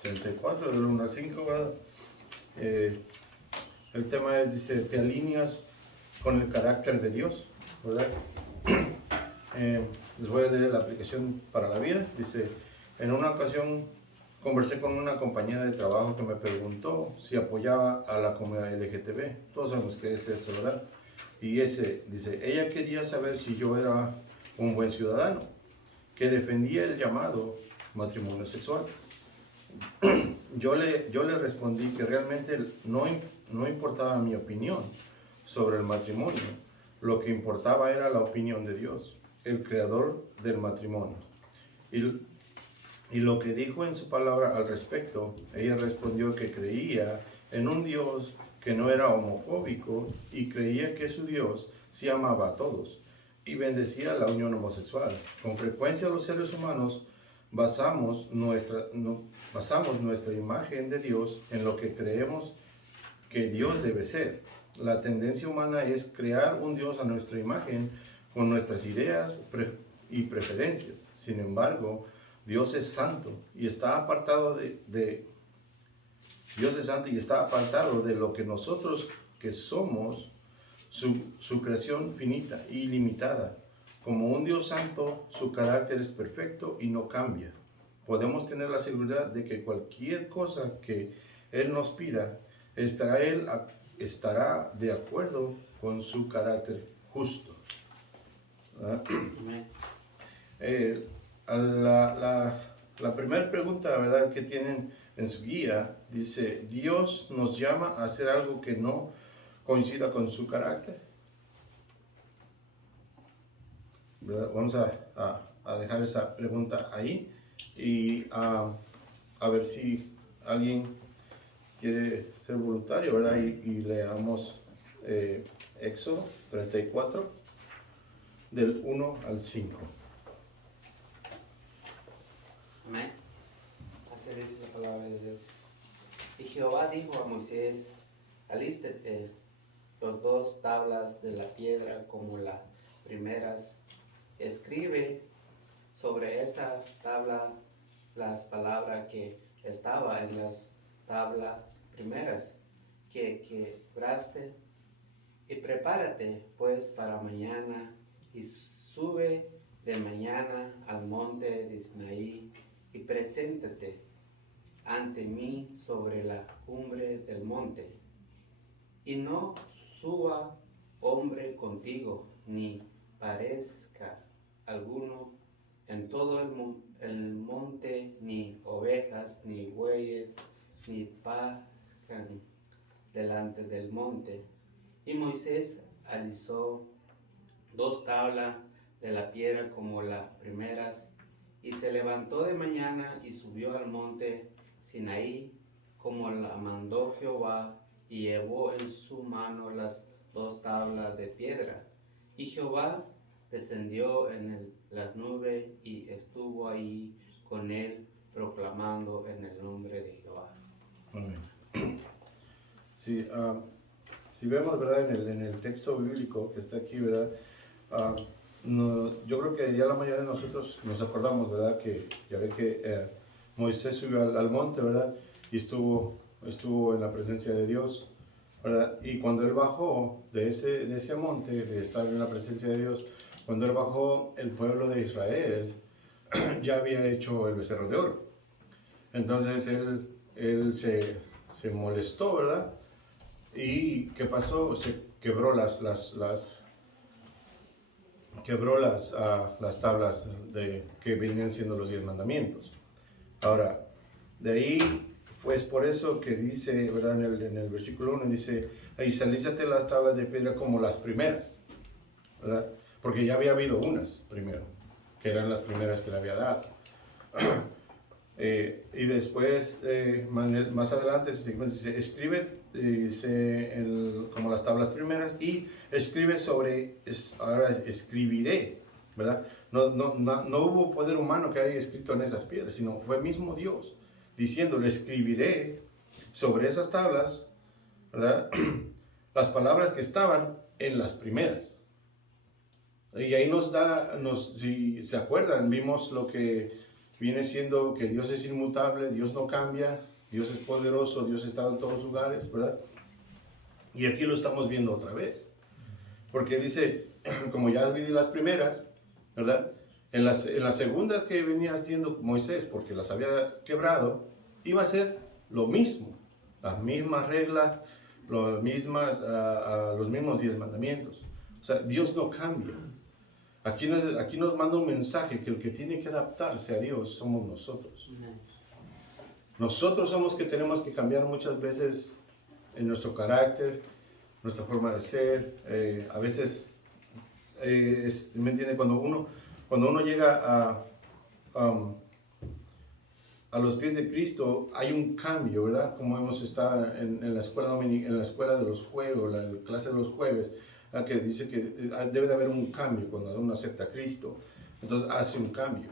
34, del 1 al 5, ¿verdad? El tema es, dice, te alineas con el carácter de Dios, ¿verdad? Les voy a leer la aplicación para la vida. Dice, en una ocasión conversé con una compañera de trabajo que me preguntó si apoyaba a la comunidad LGTB. Todos sabemos que es esto, ¿verdad? Y dice, ella quería saber si yo era un buen ciudadano, que defendía el llamado matrimonio sexual. Yo le respondí que realmente no importaba mi opinión sobre el matrimonio. Lo que importaba era la opinión de Dios, el creador del matrimonio. Y lo que dijo en su palabra al respecto, ella respondió que creía en un Dios que no era homofóbico y creía que su Dios sí amaba a todos y bendecía la unión homosexual. Con frecuencia los seres humanos basamos nuestra imagen de Dios en lo que creemos que Dios debe ser. La tendencia humana es crear un Dios a nuestra imagen con nuestras ideas y preferencias. Sin embargo, Dios es santo y está apartado de lo que nosotros que somos su creación finita y limitada. Como un Dios santo, su carácter es perfecto y no cambia. Podemos tener la seguridad de que cualquier cosa que Él nos pida, estará de acuerdo con su carácter justo. La primera pregunta, ¿verdad?, que tienen en su guía, dice, ¿Dios nos llama a hacer algo que no coincida con su carácter? ¿Verdad? Vamos a dejar esa pregunta ahí y a ver si alguien quiere ser voluntario, ¿verdad? Y leamos Éxodo 34, del 1 al 5. Amén. Así dice la palabra de Dios. Y Jehová dijo a Moisés, alístate los 2 tablas de la piedra como las primeras. Escribe sobre esa tabla las palabras que estaban en las tablas primeras que quebraste. Y prepárate pues para mañana y sube de mañana al monte de Sinaí y preséntate ante mí sobre la cumbre del monte. Y no suba hombre contigo, ni parezca alguno en todo el monte, ni ovejas, ni bueyes, ni pajan delante del monte. Y Moisés alisó 2 tablas de la piedra como las primeras, y se levantó de mañana y subió al monte Sinaí, como la mandó Jehová, y llevó en su mano las 2 tablas de piedra. Y Jehová descendió en las nubes y estuvo ahí con él, proclamando en el nombre de Jehová. Amén. Sí, si vemos, ¿verdad?, en el texto bíblico que está aquí, ¿verdad? Yo creo que ya la mayoría de nosotros nos acordamos, ¿verdad?, que ya ve que Moisés subió al monte, ¿verdad?, y estuvo en la presencia de Dios, ¿verdad? Y cuando él bajó de ese monte, de estar en la presencia de Dios, cuando él bajó, el pueblo de Israel ya había hecho el becerro de oro. Entonces él se molestó, ¿verdad? ¿Y qué pasó? Se quebró las tablas que venían siendo los 10 mandamientos. Ahora, de ahí fue por eso que dice, ¿verdad?, en el versículo 1 dice, ahí salízate las tablas de piedra como las primeras, ¿verdad? Porque ya había habido unas primero, que eran las primeras que le había dado. Y después, más adelante, dice, escribe, como las tablas primeras, y escribe ahora escribiré, ¿verdad? No hubo poder humano que haya escrito en esas piedras, sino fue mismo Dios, diciéndole, escribiré sobre esas tablas, ¿verdad?, las palabras que estaban en las primeras. Y ahí si se acuerdan, vimos lo que viene siendo que Dios es inmutable, Dios no cambia, Dios es poderoso, Dios está en todos lugares, ¿verdad? Y aquí lo estamos viendo otra vez. Porque dice, como ya vi las primeras, ¿verdad? En la segunda que venía haciendo Moisés, porque las había quebrado, iba a ser lo mismo. Las mismas reglas, los mismos 10 mandamientos. O sea, Dios no cambia. Aquí nos manda un mensaje que el que tiene que adaptarse a Dios somos nosotros. Nosotros somos que tenemos que cambiar muchas veces en nuestro carácter, nuestra forma de ser. A veces, ¿me entiende? Cuando uno llega a los pies de Cristo, hay un cambio, ¿verdad? Como hemos estado en la escuela en la escuela de los juegos, la clase de los jueves, que dice que debe de haber un cambio cuando uno acepta a Cristo. Entonces hace un cambio.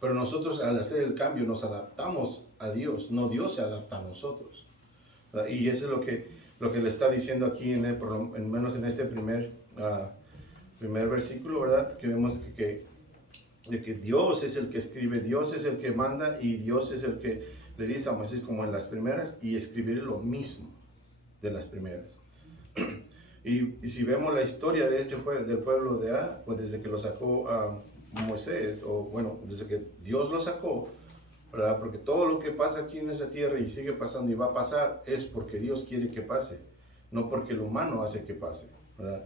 Pero nosotros al hacer el cambio nos adaptamos a Dios, no Dios se adapta a nosotros. ¿Verdad? Y eso es lo que le está diciendo aquí, por lo menos en este primer versículo, ¿verdad? Que vemos de que Dios es el que escribe, Dios es el que manda y Dios es el que le dice a Moisés como en las primeras y escribir lo mismo de las primeras. Y si vemos la historia de del pueblo de pues desde que lo sacó Moisés, o bueno, desde que Dios lo sacó, ¿verdad? Porque todo lo que pasa aquí en esta tierra y sigue pasando y va a pasar es porque Dios quiere que pase, no porque el humano hace que pase, ¿verdad?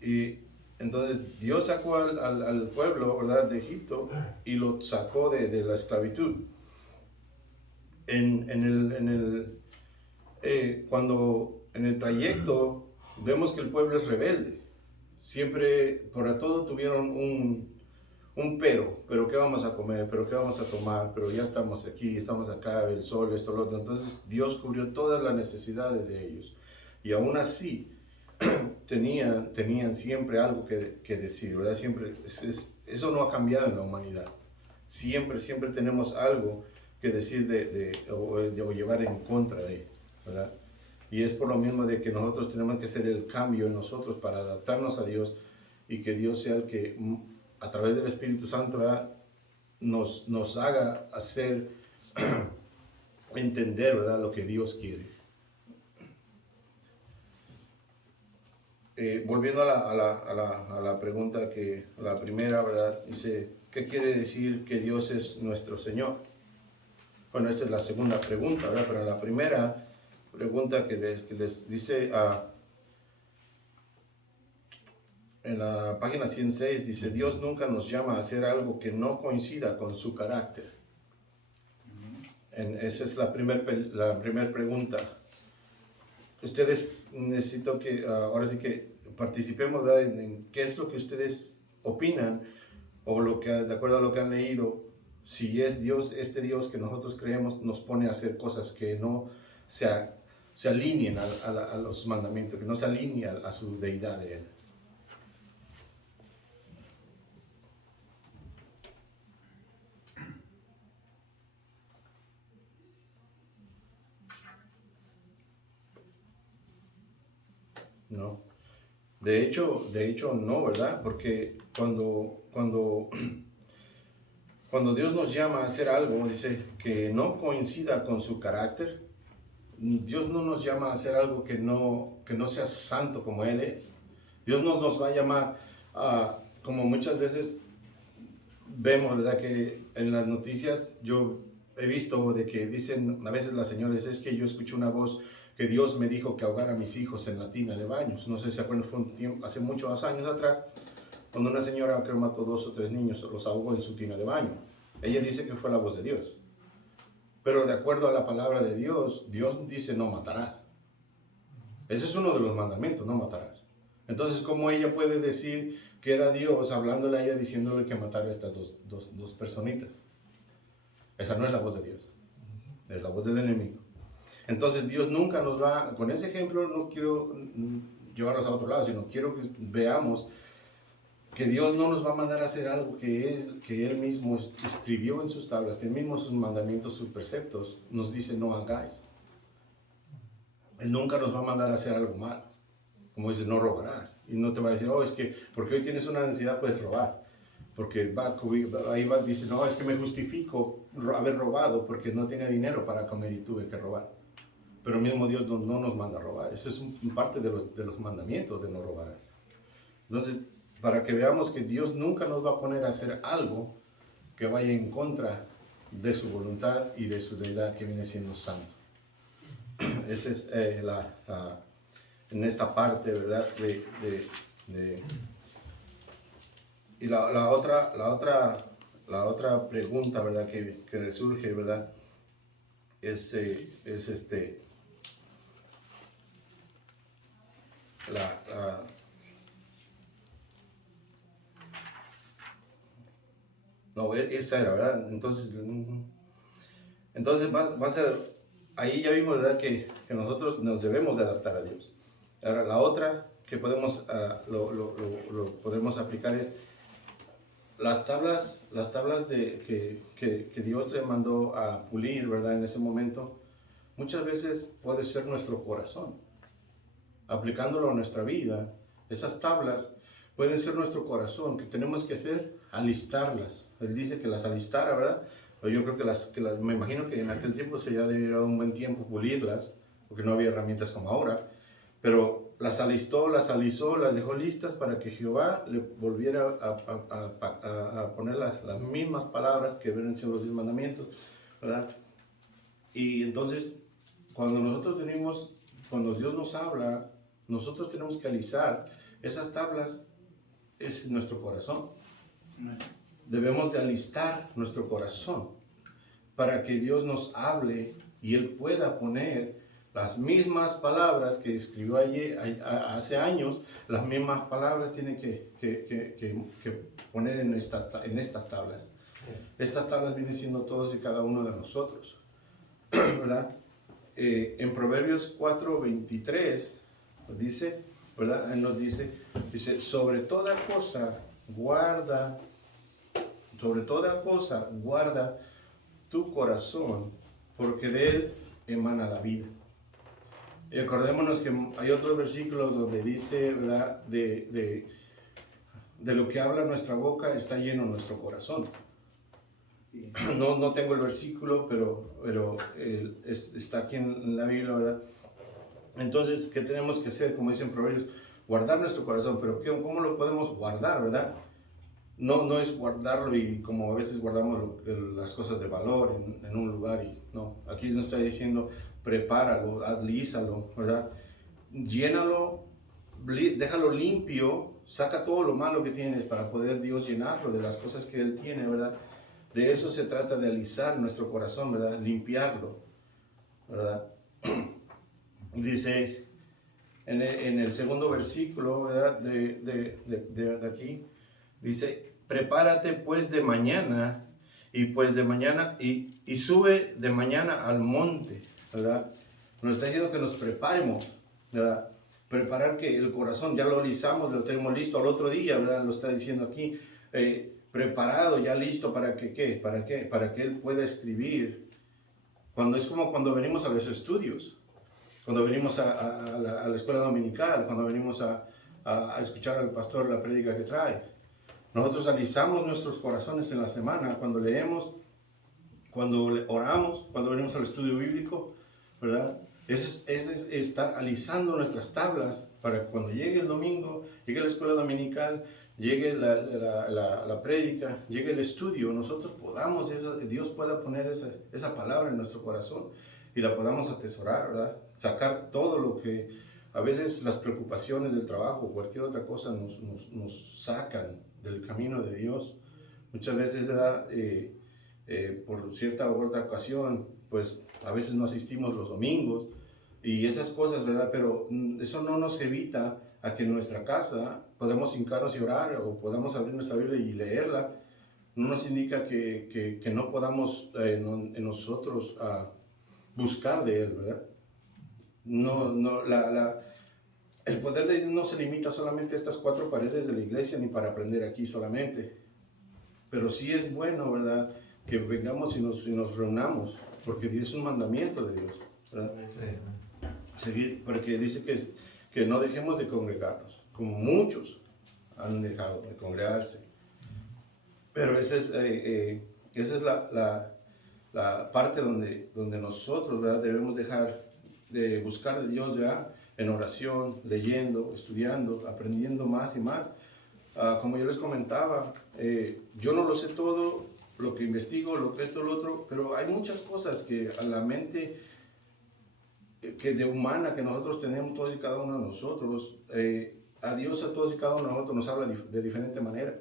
Y entonces Dios sacó al pueblo, ¿verdad?, de Egipto y lo sacó de la esclavitud. Cuando en el trayecto vemos que el pueblo es rebelde, siempre por todo tuvieron un pero ¿qué vamos a comer? ¿Pero qué vamos a tomar? Pero ya estamos aquí, estamos acá, el sol, esto, lo otro. Entonces Dios cubrió todas las necesidades de ellos. Y aún así, tenían siempre algo que decir, ¿verdad? Siempre, eso no ha cambiado en la humanidad. Siempre tenemos algo que decir o llevar en contra de, ¿verdad? Y es por lo mismo de que nosotros tenemos que hacer el cambio en nosotros para adaptarnos a Dios y que Dios sea el que, a través del Espíritu Santo, ¿verdad?, nos haga hacer entender, ¿verdad?, lo que Dios quiere. Volviendo a la pregunta la primera, ¿verdad? Dice, ¿qué quiere decir que Dios es nuestro Señor? Bueno, esa es la segunda pregunta, ¿verdad? Pero la primera pregunta que les dice en la página 106, dice, Dios nunca nos llama a hacer algo que no coincida con su carácter. Esa es la primera pregunta. Ustedes necesito que ahora sí que participemos, ¿verdad?, en qué es lo que ustedes opinan o de acuerdo a lo que han leído, si es Dios, este Dios que nosotros creemos nos pone a hacer cosas que no se alineen a los mandamientos, que no se alineen a su deidad de Él. No. De hecho no, ¿verdad? Porque cuando Dios nos llama a hacer algo, dice que no coincida con su carácter. Dios no nos llama a hacer algo que no sea santo como Él es. Dios nos va a llamar como muchas veces vemos, ¿verdad?, que en las noticias yo he visto de que dicen a veces las señoras, es que yo escuché una voz que Dios me dijo que ahogara a mis hijos en la tina de baños. No sé si se acuerdan, fue un tiempo, hace muchos años atrás, cuando una señora que mató 2 o 3 niños, los ahogó en su tina de baño. Ella dice que fue la voz de Dios. Pero de acuerdo a la palabra de Dios, Dios dice no matarás. Ese es uno de los mandamientos, no matarás. Entonces, ¿cómo ella puede decir que era Dios hablándole a ella diciéndole que matara a estas dos personitas? Esa no es la voz de Dios, es la voz del enemigo. Entonces Dios nunca nos va, con ese ejemplo no quiero llevarnos a otro lado, sino quiero que veamos que Dios no nos va a mandar a hacer algo que Él mismo escribió en sus tablas, que Él mismo sus mandamientos, sus preceptos, nos dice no hagáis. Él nunca nos va a mandar a hacer algo malo. Como dice, no robarás. Y no te va a decir, es que porque hoy tienes una necesidad puedes robar. porque ahí va, dice, no, es que me justifico haber robado porque no tenía dinero para comer y tuve que robar. Pero mismo Dios no nos manda a robar. Eso es parte de los mandamientos de no robarás. Entonces, para que veamos que Dios nunca nos va a poner a hacer algo que vaya en contra de su voluntad y de su deidad, que viene siendo santo. Esa es en esta parte, ¿verdad? Y la otra pregunta, ¿verdad? Que surge, ¿verdad? Es no, esa era, ¿verdad? Entonces va a ser, ahí ya vimos, ¿verdad? Que nosotros nos debemos de adaptar a Dios. Ahora, la otra que podemos, lo podemos aplicar es las tablas que Dios te mandó a pulir, ¿verdad? En ese momento, muchas veces puede ser nuestro corazón. Aplicándolo a nuestra vida, esas tablas pueden ser nuestro corazón, que tenemos que hacer, alistarlas. Él dice que las alistara, ¿verdad? Pero yo creo que me imagino que en aquel tiempo se ya debió dar un buen tiempo pulirlas, porque no había herramientas como ahora, pero las alistó, las alisó, las dejó listas para que Jehová le volviera a poner las mismas palabras que vienen siendo los 10 mandamientos, ¿verdad? Y entonces, cuando Dios nos habla, nosotros tenemos que alisar esas tablas, es nuestro corazón. Debemos de alistar nuestro corazón para que Dios nos hable y Él pueda poner las mismas palabras que escribió hace años, las mismas palabras tiene que poner en estas tablas. Estas tablas vienen siendo todos y cada uno de nosotros, ¿verdad? En Proverbios 4:23 dice, ¿verdad? Él nos dice, sobre toda cosa guarda tu corazón, porque de él emana la vida. Y acordémonos que hay otros versículos donde dice, ¿verdad? De lo que habla nuestra boca está lleno nuestro corazón. No tengo el versículo, pero está aquí en la Biblia, ¿verdad? Entonces, ¿qué tenemos que hacer? Como dicen Proverbios, guardar nuestro corazón. Pero ¿cómo lo podemos guardar, verdad? No es guardarlo y como a veces guardamos las cosas de valor en un lugar. No, aquí nos está diciendo, prepáralo, alízalo, ¿verdad? Llénalo, déjalo limpio, saca todo lo malo que tienes para poder Dios llenarlo de las cosas que Él tiene, ¿verdad? De eso se trata, de alisar nuestro corazón, ¿verdad? Limpiarlo, ¿verdad? Dice en el segundo versículo, ¿verdad? De aquí, dice, prepárate pues de mañana y sube de mañana al monte, ¿verdad? Nos está diciendo que nos preparemos, ¿verdad? Preparar que el corazón, ya lo alisamos, lo tenemos listo al otro día, ¿verdad? Lo está diciendo aquí, preparado, ya listo para que, ¿qué? ¿Para qué? Para que Él pueda escribir. Es como cuando venimos a los estudios, cuando venimos a la escuela dominical, cuando venimos a escuchar al pastor la prédica que trae. Nosotros alisamos nuestros corazones en la semana, cuando leemos, cuando oramos, cuando venimos al estudio bíblico, ¿verdad? Eso es estar alisando nuestras tablas para que cuando llegue el domingo, llegue la escuela dominical, llegue la prédica, llegue el estudio, nosotros podamos, Dios pueda poner esa palabra en nuestro corazón y la podamos atesorar, ¿verdad? Sacar todo lo que a veces las preocupaciones del trabajo o cualquier otra cosa nos sacan del camino de Dios. Muchas veces, ¿verdad? Por cierta u otra ocasión, pues a veces no asistimos los domingos y esas cosas, ¿verdad? Pero eso no nos evita a que en nuestra casa podamos hincarnos y orar o podamos abrir nuestra Biblia y leerla. No nos indica que no podamos en nosotros buscar de Él, ¿verdad? El poder de Dios no se limita solamente a estas 4 paredes de la iglesia ni para aprender aquí solamente, pero sí es bueno, ¿verdad?, que vengamos y nos reunamos, porque es un mandamiento de Dios, ¿verdad? Seguir, porque dice que no dejemos de congregarnos, como muchos han dejado de congregarse. Pero esa es la parte donde nosotros, ¿verdad?, debemos dejar de buscar de Dios, ¿verdad?, en oración, leyendo, estudiando, aprendiendo más y más. Como yo les comentaba, yo no lo sé todo, lo que investigo, lo que esto, lo otro, pero hay muchas cosas que a la mente que de humana que nosotros tenemos todos y cada uno de nosotros, a Dios a todos y cada uno de nosotros nos habla de diferente manera.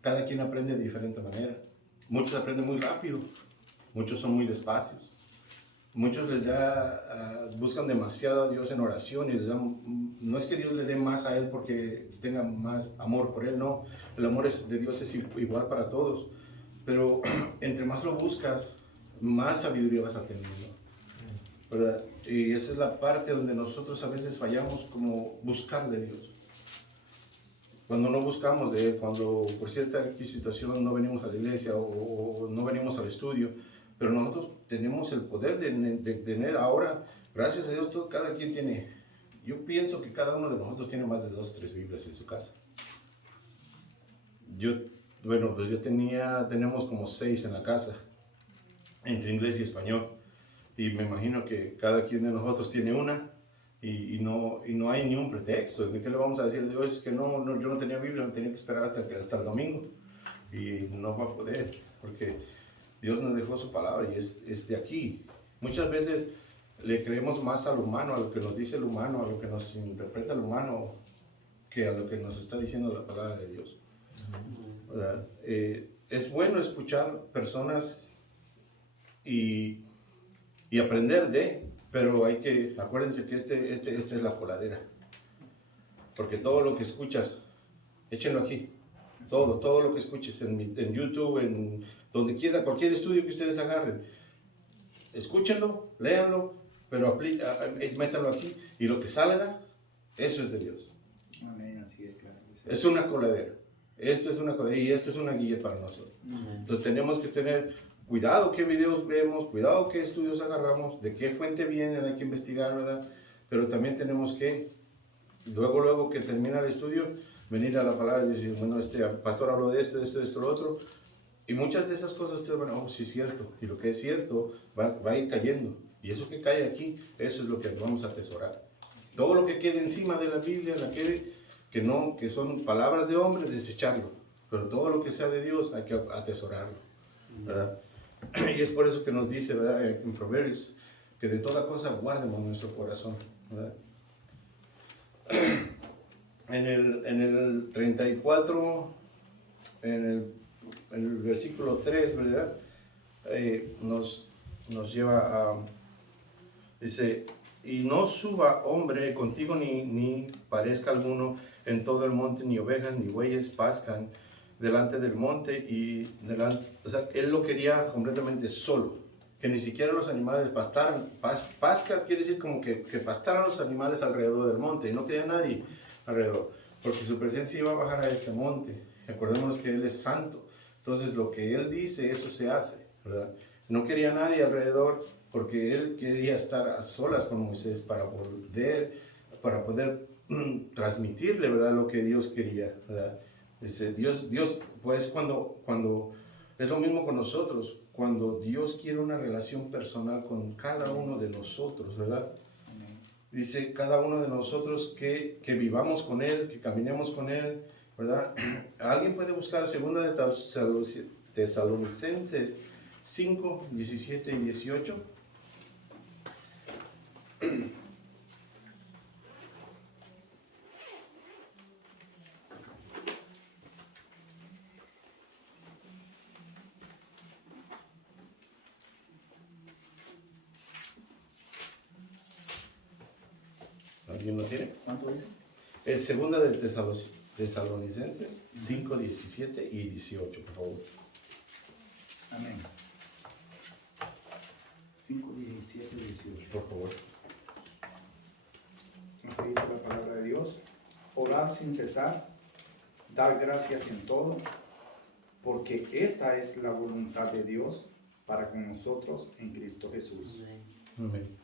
Cada quien aprende de diferente manera. Muchos aprenden muy rápido, muchos son muy despacios. Muchos buscan demasiado a Dios en oración y no es que Dios le dé más a él porque tenga más amor por él, no. El amor de Dios es igual para todos, pero entre más lo buscas, más sabiduría vas a tener, ¿no? ¿Verdad? Y esa es la parte donde nosotros a veces fallamos, como buscar de Dios. Cuando no buscamos de Él, cuando por cierta situación no venimos a la iglesia o no venimos al estudio, pero nosotros tenemos el poder de tener ahora, gracias a Dios, cada quien tiene, yo pienso que cada uno de nosotros tiene más de 2 o 3 Biblias en su casa. Pues tenemos como 6 en la casa, entre inglés y español, y me imagino que cada quien de nosotros tiene una. Y no hay ni un pretexto. ¿Qué le vamos a decir? Dios, es que yo no tenía Biblia, no tenía que esperar hasta el domingo. Y no va a poder, porque Dios nos dejó su palabra y es de aquí. Muchas veces le creemos más al humano, a lo que nos dice el humano, a lo que nos interpreta el humano, que a lo que nos está diciendo la palabra de Dios. ¿Verdad? Es bueno escuchar personas y aprender pero acuérdense que esta es la coladera. Porque todo lo que escuchas, échenlo aquí. Todo lo que escuches en YouTube, en donde quiera, cualquier estudio que ustedes agarren, escúchenlo, léanlo, pero métanlo aquí. Y lo que salga, eso es de Dios. Amén, así es, claro. Es una coladera. Esto es una coladera y esto es una guía para nosotros. Entonces tenemos que tener cuidado qué videos vemos, cuidado qué estudios agarramos, de qué fuente vienen, hay que investigar, ¿verdad? Pero también tenemos que, luego que termina el estudio, venir a la palabra y decir, bueno, pastor habló de esto, lo otro. Y muchas de esas cosas ustedes van a sí es cierto. Y lo que es cierto va a ir cayendo. Y eso que cae aquí, eso es lo que vamos a atesorar. Todo lo que quede encima de la Biblia, que son palabras de hombres, desecharlo. Pero todo lo que sea de Dios hay que atesorarlo, ¿verdad? Y es por eso que nos dice, ¿verdad?, en Proverbios, que de toda cosa guardemos nuestro corazón, ¿verdad? En el 34, en el versículo 3, ¿verdad?, nos lleva a, dice, y no suba hombre contigo ni parezca alguno en todo el monte, ni ovejas ni bueyes pascan delante del monte o sea, él lo quería completamente solo, que ni siquiera los animales pastaran. Pasca quiere decir como que pastaran los animales alrededor del monte, y no quería nadie alrededor, porque su presencia iba a bajar a ese monte. Acordémonos que Él es santo, entonces lo que Él dice, eso se hace, ¿verdad? No quería nadie alrededor, porque Él quería estar a solas con Moisés para poder transmitirle, ¿verdad?, lo que Dios quería, ¿verdad? Dice, Dios, pues cuando es lo mismo con nosotros, cuando Dios quiere una relación personal con cada uno de nosotros, ¿verdad? Dice, cada uno de nosotros que vivamos con Él, que caminemos con Él, ¿verdad? Alguien puede buscar 2 de Tesalonicenses 5, 17 y 18. ¿Alguien lo tiene? ¿Cuánto dice? Es 2 de Tesalonicenses 5, 17 y 18, por favor. Amén. 5, 17, 18. Por favor. Así dice la palabra de Dios. Orar sin cesar, dar gracias en todo, porque esta es la voluntad de Dios para con nosotros en Cristo Jesús. Amén.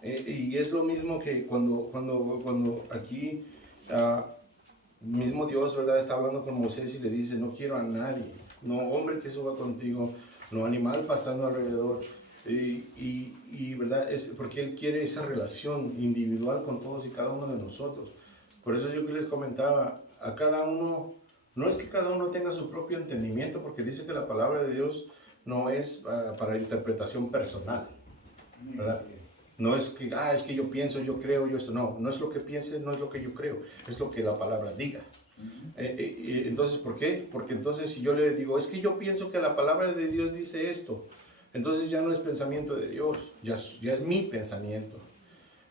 Y es lo mismo que cuando aquí mismo Dios, ¿verdad? Está hablando con Moisés y le dice, no quiero a nadie, no hombre que suba contigo, no animal pasando alrededor. ¿Verdad? Es porque Él quiere esa relación individual con todos y cada uno de nosotros. Por eso yo que les comentaba, a cada uno, no es que cada uno tenga su propio entendimiento, porque dice que la palabra de Dios no es para interpretación personal, ¿verdad? No es que, es que yo pienso, yo creo, yo esto. No, no es lo que piense, no es lo que yo creo, es lo que la palabra diga. Entonces, ¿por qué? Porque entonces si yo le digo, es que yo pienso que la palabra de Dios dice esto, entonces ya no es pensamiento de Dios, ya es mi pensamiento.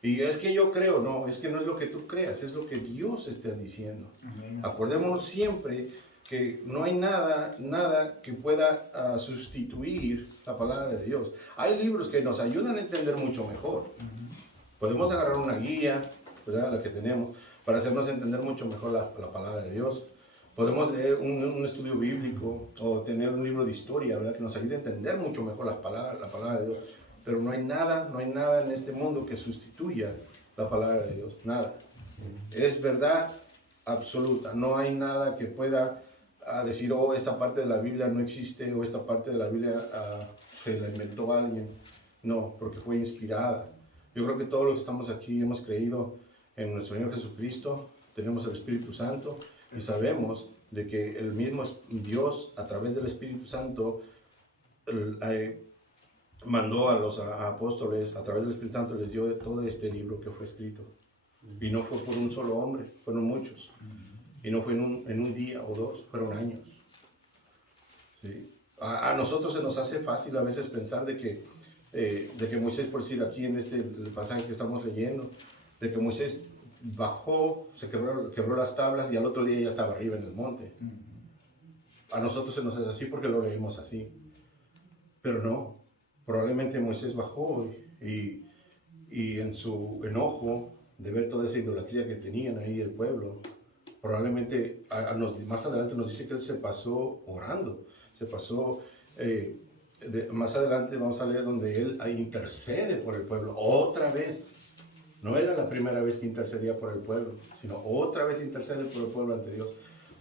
Y es que yo creo, no, es que no es lo que tú creas, es lo que Dios está diciendo. Amén. Acordémonos siempre que no hay nada que pueda sustituir la palabra de Dios. Hay libros que nos ayudan a entender mucho mejor. Podemos agarrar una guía, ¿verdad? La que tenemos, para hacernos entender mucho mejor la palabra de Dios. Podemos leer un estudio bíblico o tener un libro de historia, ¿verdad? Que nos ayude a entender mucho mejor la palabra de Dios. Pero no hay nada en este mundo que sustituya la palabra de Dios, nada. Es verdad absoluta, no hay nada que pueda decir, oh, esta parte de la Biblia no existe, o esta parte de la Biblia se la inventó alguien. No, porque fue inspirada. Yo creo que todos los que estamos aquí hemos creído en nuestro Señor Jesucristo, tenemos el Espíritu Santo y sabemos de que el mismo Dios, a través del Espíritu Santo, mandó a los apóstoles, a través del Espíritu Santo les dio todo este libro que fue escrito. Y no fue por un solo hombre, fueron muchos. Y no fue en un día o dos, fueron años. ¿Sí? A nosotros se nos hace fácil a veces pensar de que Moisés, por decir aquí en este el pasaje que estamos leyendo, de que Moisés bajó, se quebró las tablas y al otro día ya estaba arriba en el monte. A nosotros se nos hace así porque lo leemos así. Pero no, probablemente Moisés bajó y en su enojo de ver toda esa idolatría que tenían ahí el pueblo, probablemente más adelante nos dice que él se pasó orando, se pasó, más adelante vamos a leer donde él intercede por el pueblo, otra vez. No era la primera vez que intercedía por el pueblo, sino otra vez intercede por el pueblo ante Dios.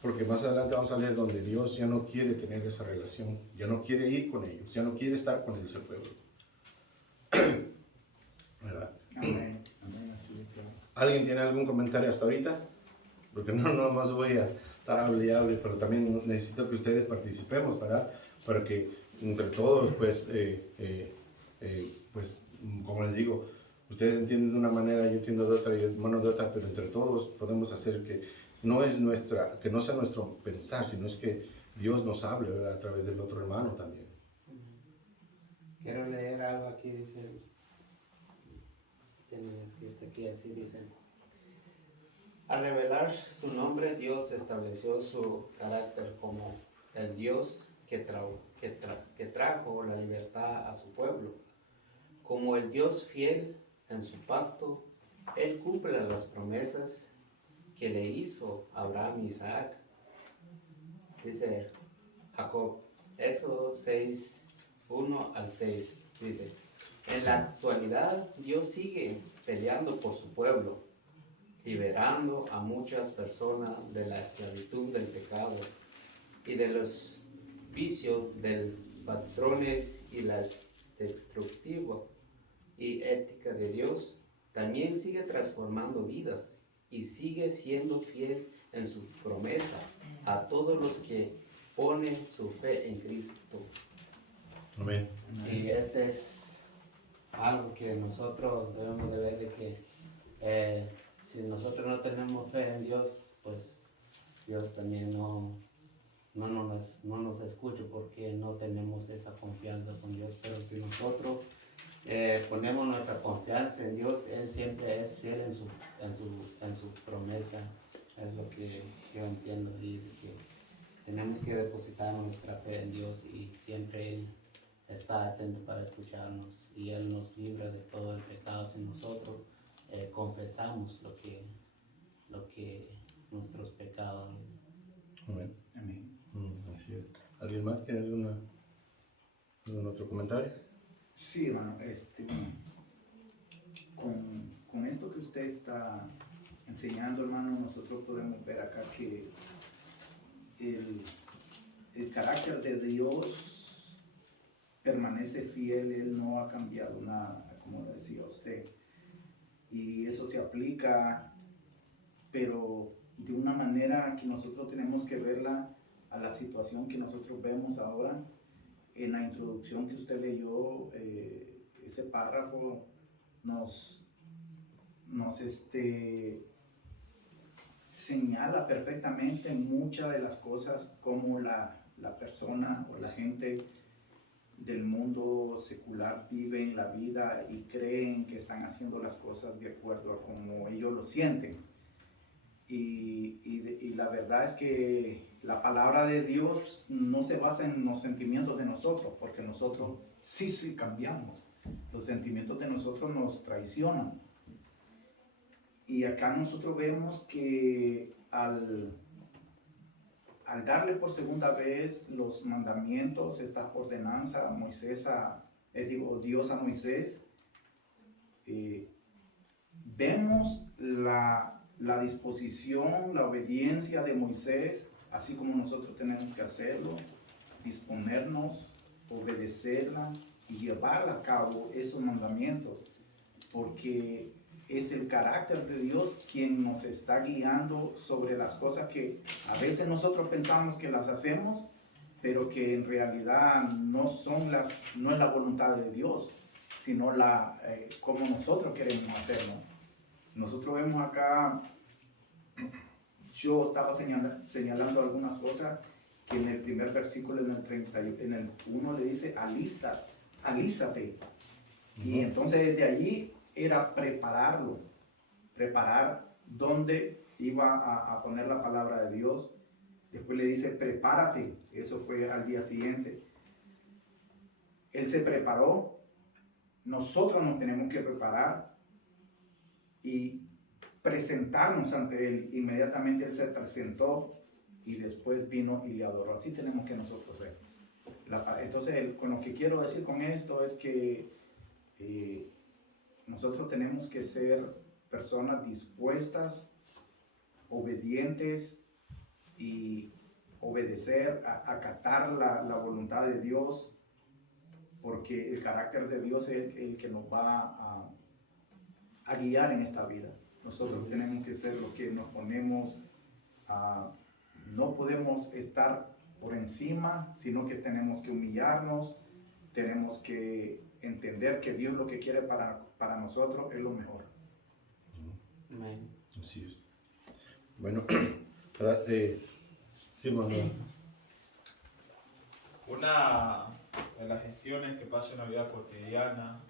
Porque más adelante vamos a leer donde Dios ya no quiere tener esa relación, ya no quiere ir con ellos, ya no quiere estar con ellos el pueblo. ¿Verdad? Amén. Amén. Así es, claro. ¿Alguien tiene algún comentario hasta ahorita? Porque no más voy a estar hable y hable, pero también necesito que ustedes participemos, ¿verdad? Para que entre todos, pues, como les digo, ustedes entienden de una manera, yo entiendo de otra y el hermano de otra, pero entre todos podemos hacer que no sea nuestro pensar, sino es que Dios nos hable, ¿verdad? A través del otro hermano también. Quiero leer algo aquí, dice, tienen escrito aquí así, dice, al revelar su nombre, Dios estableció su carácter como el Dios que trajo la libertad a su pueblo. Como el Dios fiel en su pacto, Él cumple las promesas que le hizo a Abraham y Isaac. Dice Jacob, Éxodo 6, 1 al 6, dice, en la actualidad Dios sigue peleando por su pueblo, liberando a muchas personas de la esclavitud del pecado y de los vicios de patrones y la destructiva y ética de Dios. También sigue transformando vidas y sigue siendo fiel en su promesa a todos los que ponen su fe en Cristo. Amén. Y ese es algo que nosotros debemos de ver, de que si nosotros no tenemos fe en Dios, pues Dios también no nos escucha porque no tenemos esa confianza con Dios. Pero si nosotros ponemos nuestra confianza en Dios, Él siempre es fiel en su promesa. Es lo que yo entiendo, y que tenemos que depositar nuestra fe en Dios y siempre Él está atento para escucharnos y Él nos libra de todo el pecado si nosotros confesamos lo que nuestros pecados. Amén. Amén. Así es. ¿Alguien más tiene algún otro comentario? Sí, hermano, con esto que usted está enseñando, hermano, nosotros podemos ver acá que el carácter de Dios permanece fiel, Él no ha cambiado nada, como decía usted. Y eso se aplica, pero de una manera que nosotros tenemos que verla a la situación que nosotros vemos ahora. En la introducción que usted leyó, ese párrafo nos señala perfectamente muchas de las cosas como la persona o la gente del mundo secular viven la vida y creen que están haciendo las cosas de acuerdo a como ellos lo sienten. Y la verdad es que la palabra de Dios no se basa en los sentimientos de nosotros, porque nosotros sí cambiamos. Los sentimientos de nosotros nos traicionan. Y acá nosotros vemos que al darle por segunda vez los mandamientos, esta ordenanza Dios a Moisés, vemos la disposición, la obediencia de Moisés, así como nosotros tenemos que hacerlo, disponernos, obedecerla y llevar a cabo esos mandamientos, porque es el carácter de Dios quien nos está guiando sobre las cosas que a veces nosotros pensamos que las hacemos, pero que en realidad no es la voluntad de Dios, sino como nosotros queremos hacerlo. Nosotros vemos acá, yo estaba señalando algunas cosas que en el primer versículo, en el 1 le dice, alístate. Y entonces desde allí era preparar dónde iba a poner la palabra de Dios. Después le dice, prepárate. Eso fue al día siguiente. Él se preparó. Nosotros nos tenemos que preparar y presentarnos ante Él. Inmediatamente Él se presentó y después vino y le adoró. Así tenemos que nosotros ser. Entonces, con lo que quiero decir con esto es que nosotros tenemos que ser personas dispuestas, obedientes y obedecer, acatar la voluntad de Dios, porque el carácter de Dios es el que nos va a guiar en esta vida. Nosotros tenemos que ser lo que nos ponemos no podemos estar por encima, sino que tenemos que humillarnos, tenemos que entender que Dios lo que quiere para nosotros es lo mejor. Amén. Así es. Bueno, sí, Manuel. Una de las gestiones que pasa en la vida cotidiana,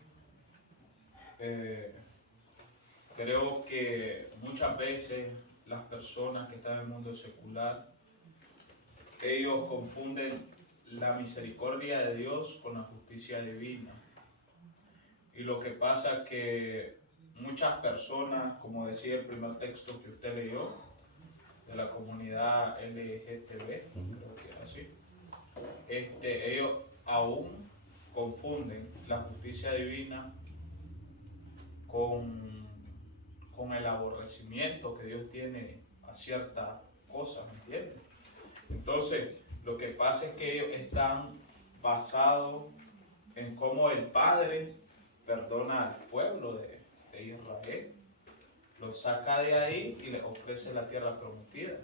creo que muchas veces las personas que están en el mundo secular, ellos confunden la misericordia de Dios con la justicia divina. Y lo que pasa es que muchas personas, como decía el primer texto que usted leyó, de la comunidad LGTB, creo que es así, ellos aún confunden la justicia divina con el aborrecimiento que Dios tiene a ciertas cosas, ¿me entiendes? Entonces, lo que pasa es que ellos están basados en cómo el Padre perdona al pueblo de Israel, los saca de ahí y les ofrece la tierra prometida.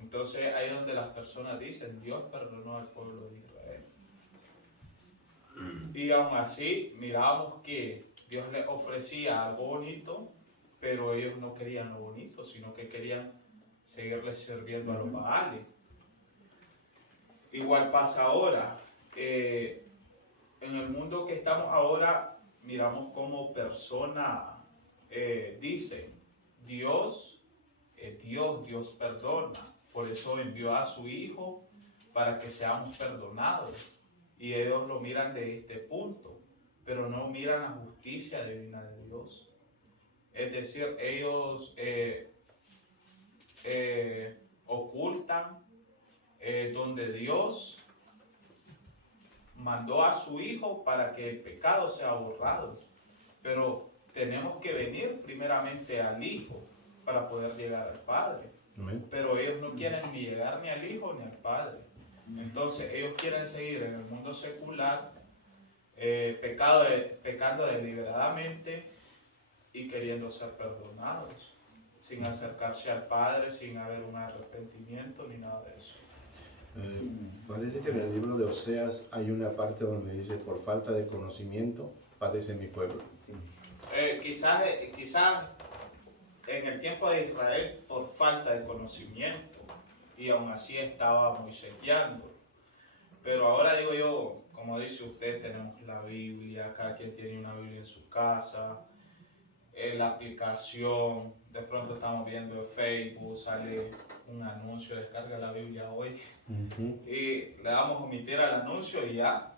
Entonces, ahí es donde las personas dicen, Dios perdonó al pueblo de Israel. Y aún así, miramos que Dios les ofrecía algo bonito, pero ellos no querían lo bonito, sino que querían seguirles sirviendo a los Baales. Igual pasa ahora. En el mundo que estamos ahora, miramos como personas dicen, Dios es Dios, Dios perdona. Por eso envió a su Hijo para que seamos perdonados. Y ellos lo miran de este punto, pero no miran la justicia divina de Dios. Es decir, ellos ocultan donde Dios mandó a su Hijo para que el pecado sea borrado. Pero tenemos que venir primeramente al Hijo para poder llegar al Padre. Amén. Pero ellos no quieren ni llegar ni al Hijo ni al Padre. Entonces ellos quieren seguir en el mundo secular, pecando deliberadamente y queriendo ser perdonados, sin acercarse al Padre, sin haber un arrepentimiento ni nada de eso. Parece que en el libro de Oseas hay una parte donde dice, por falta de conocimiento padece mi pueblo. Quizás en el tiempo de Israel por falta de conocimiento, y aún así estaba Moisés guiando. Pero ahora digo yo, como dice usted, tenemos la Biblia, cada quien tiene una Biblia en su casa, la aplicación, de pronto estamos viendo en Facebook, sale un anuncio, descarga la Biblia hoy, y le damos a omitir al anuncio y ya.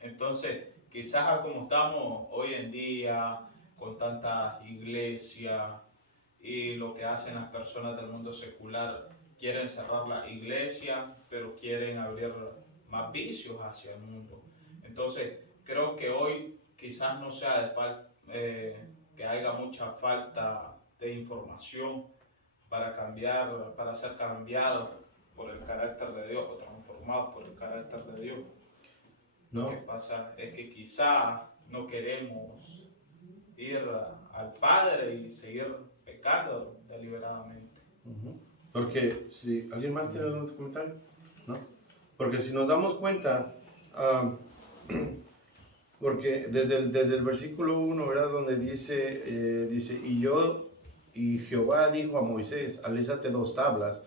Entonces, quizás como estamos hoy en día, con tanta iglesia y lo que hacen las personas del mundo secular, quieren cerrar la iglesia, pero quieren abrir más vicios hacia el mundo. Entonces, creo que hoy quizás no sea que haya mucha falta de información para cambiar, para ser cambiados por el carácter de Dios o transformados por el carácter de Dios. ¿No? Lo que pasa es que quizás no queremos ir al Padre y seguir pecando deliberadamente. Porque si alguien más tiene algún comentario, ¿no? Porque si nos damos cuenta, porque desde el versículo 1, ¿verdad? Donde dice, y Jehová dijo a Moisés, alízate 2 tablas,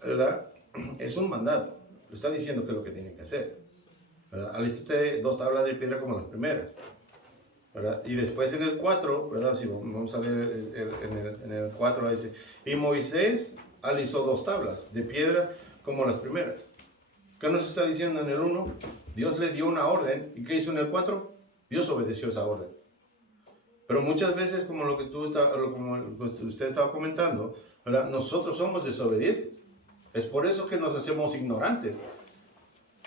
¿verdad? Es un mandato, le está diciendo qué es lo que tiene que hacer, ¿verdad? Alízate 2 tablas de piedra como las primeras, ¿verdad? Y después en el 4, ¿verdad? Si vamos a leer en el 4, dice, y Moisés alisó 2 tablas de piedra como las primeras. ¿Qué nos está diciendo en el 1? Dios le dio una orden. ¿Y qué hizo en el 4? Dios obedeció esa orden. Pero muchas veces, como lo que usted estaba comentando, ¿verdad? Nosotros somos desobedientes. Es por eso que nos hacemos ignorantes.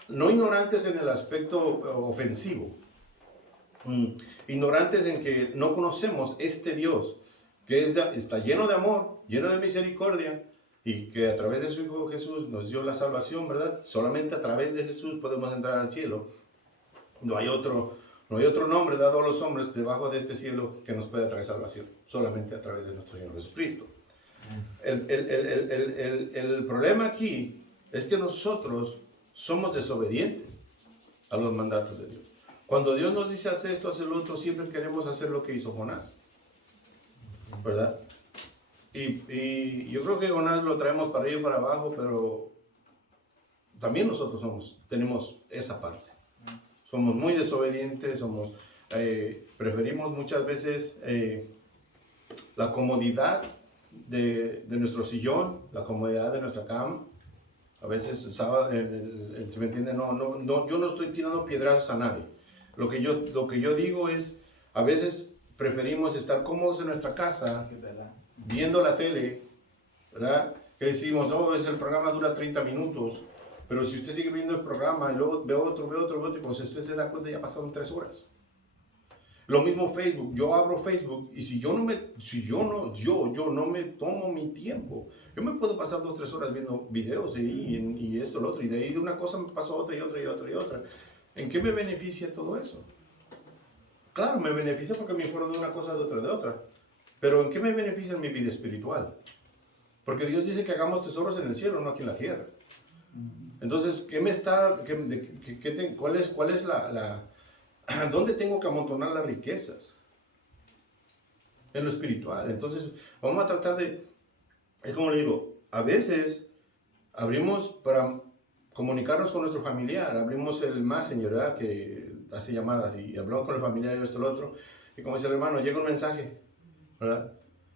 No ignorantes en el aspecto ofensivo. Ignorantes en que no conocemos este Dios, que está lleno de amor, lleno de misericordia, y que a través de su Hijo Jesús nos dio la salvación, ¿verdad? Solamente a través de Jesús podemos entrar al cielo. No hay otro nombre dado a los hombres debajo de este cielo que nos pueda traer salvación. Solamente a través de nuestro Señor Jesucristo. El problema aquí es que nosotros somos desobedientes a los mandatos de Dios. Cuando Dios nos dice hacer esto, hacer lo otro, siempre queremos hacer lo que hizo Jonás, ¿verdad? Y yo creo que Jonás lo traemos para arriba y para abajo, pero también nosotros tenemos esa parte. Somos muy desobedientes, preferimos muchas veces la comodidad de nuestro sillón, la comodidad de nuestra cama. A veces, si me entienden, yo no estoy tirando piedras a nadie. Lo que yo digo es, a veces preferimos estar cómodos en nuestra casa, viendo la tele, ¿verdad? Que decimos, el programa dura 30 minutos, pero si usted sigue viendo el programa y luego ve otro, pues usted se da cuenta ya pasaron 3 horas. Lo mismo Facebook, yo abro Facebook y si yo no me tomo mi tiempo, yo me puedo pasar 2-3 horas viendo videos y esto, lo otro, y de ahí de una cosa me paso a otra y otra. ¿En qué me beneficia todo eso? Claro, me beneficia porque me informo de una cosa, de otra. Pero ¿en qué me beneficia en mi vida espiritual? Porque Dios dice que hagamos tesoros en el cielo, no aquí en la tierra. Entonces, ¿cuál es ¿dónde tengo que amontonar las riquezas? En lo espiritual. Entonces, vamos a tratar es como le digo, a veces abrimos para comunicarnos con nuestro familiar, abrimos el Messenger, ¿verdad? Que hace llamadas y hablamos con el familiar y esto, lo otro. Y como dice el hermano, llega un mensaje, ¿verdad?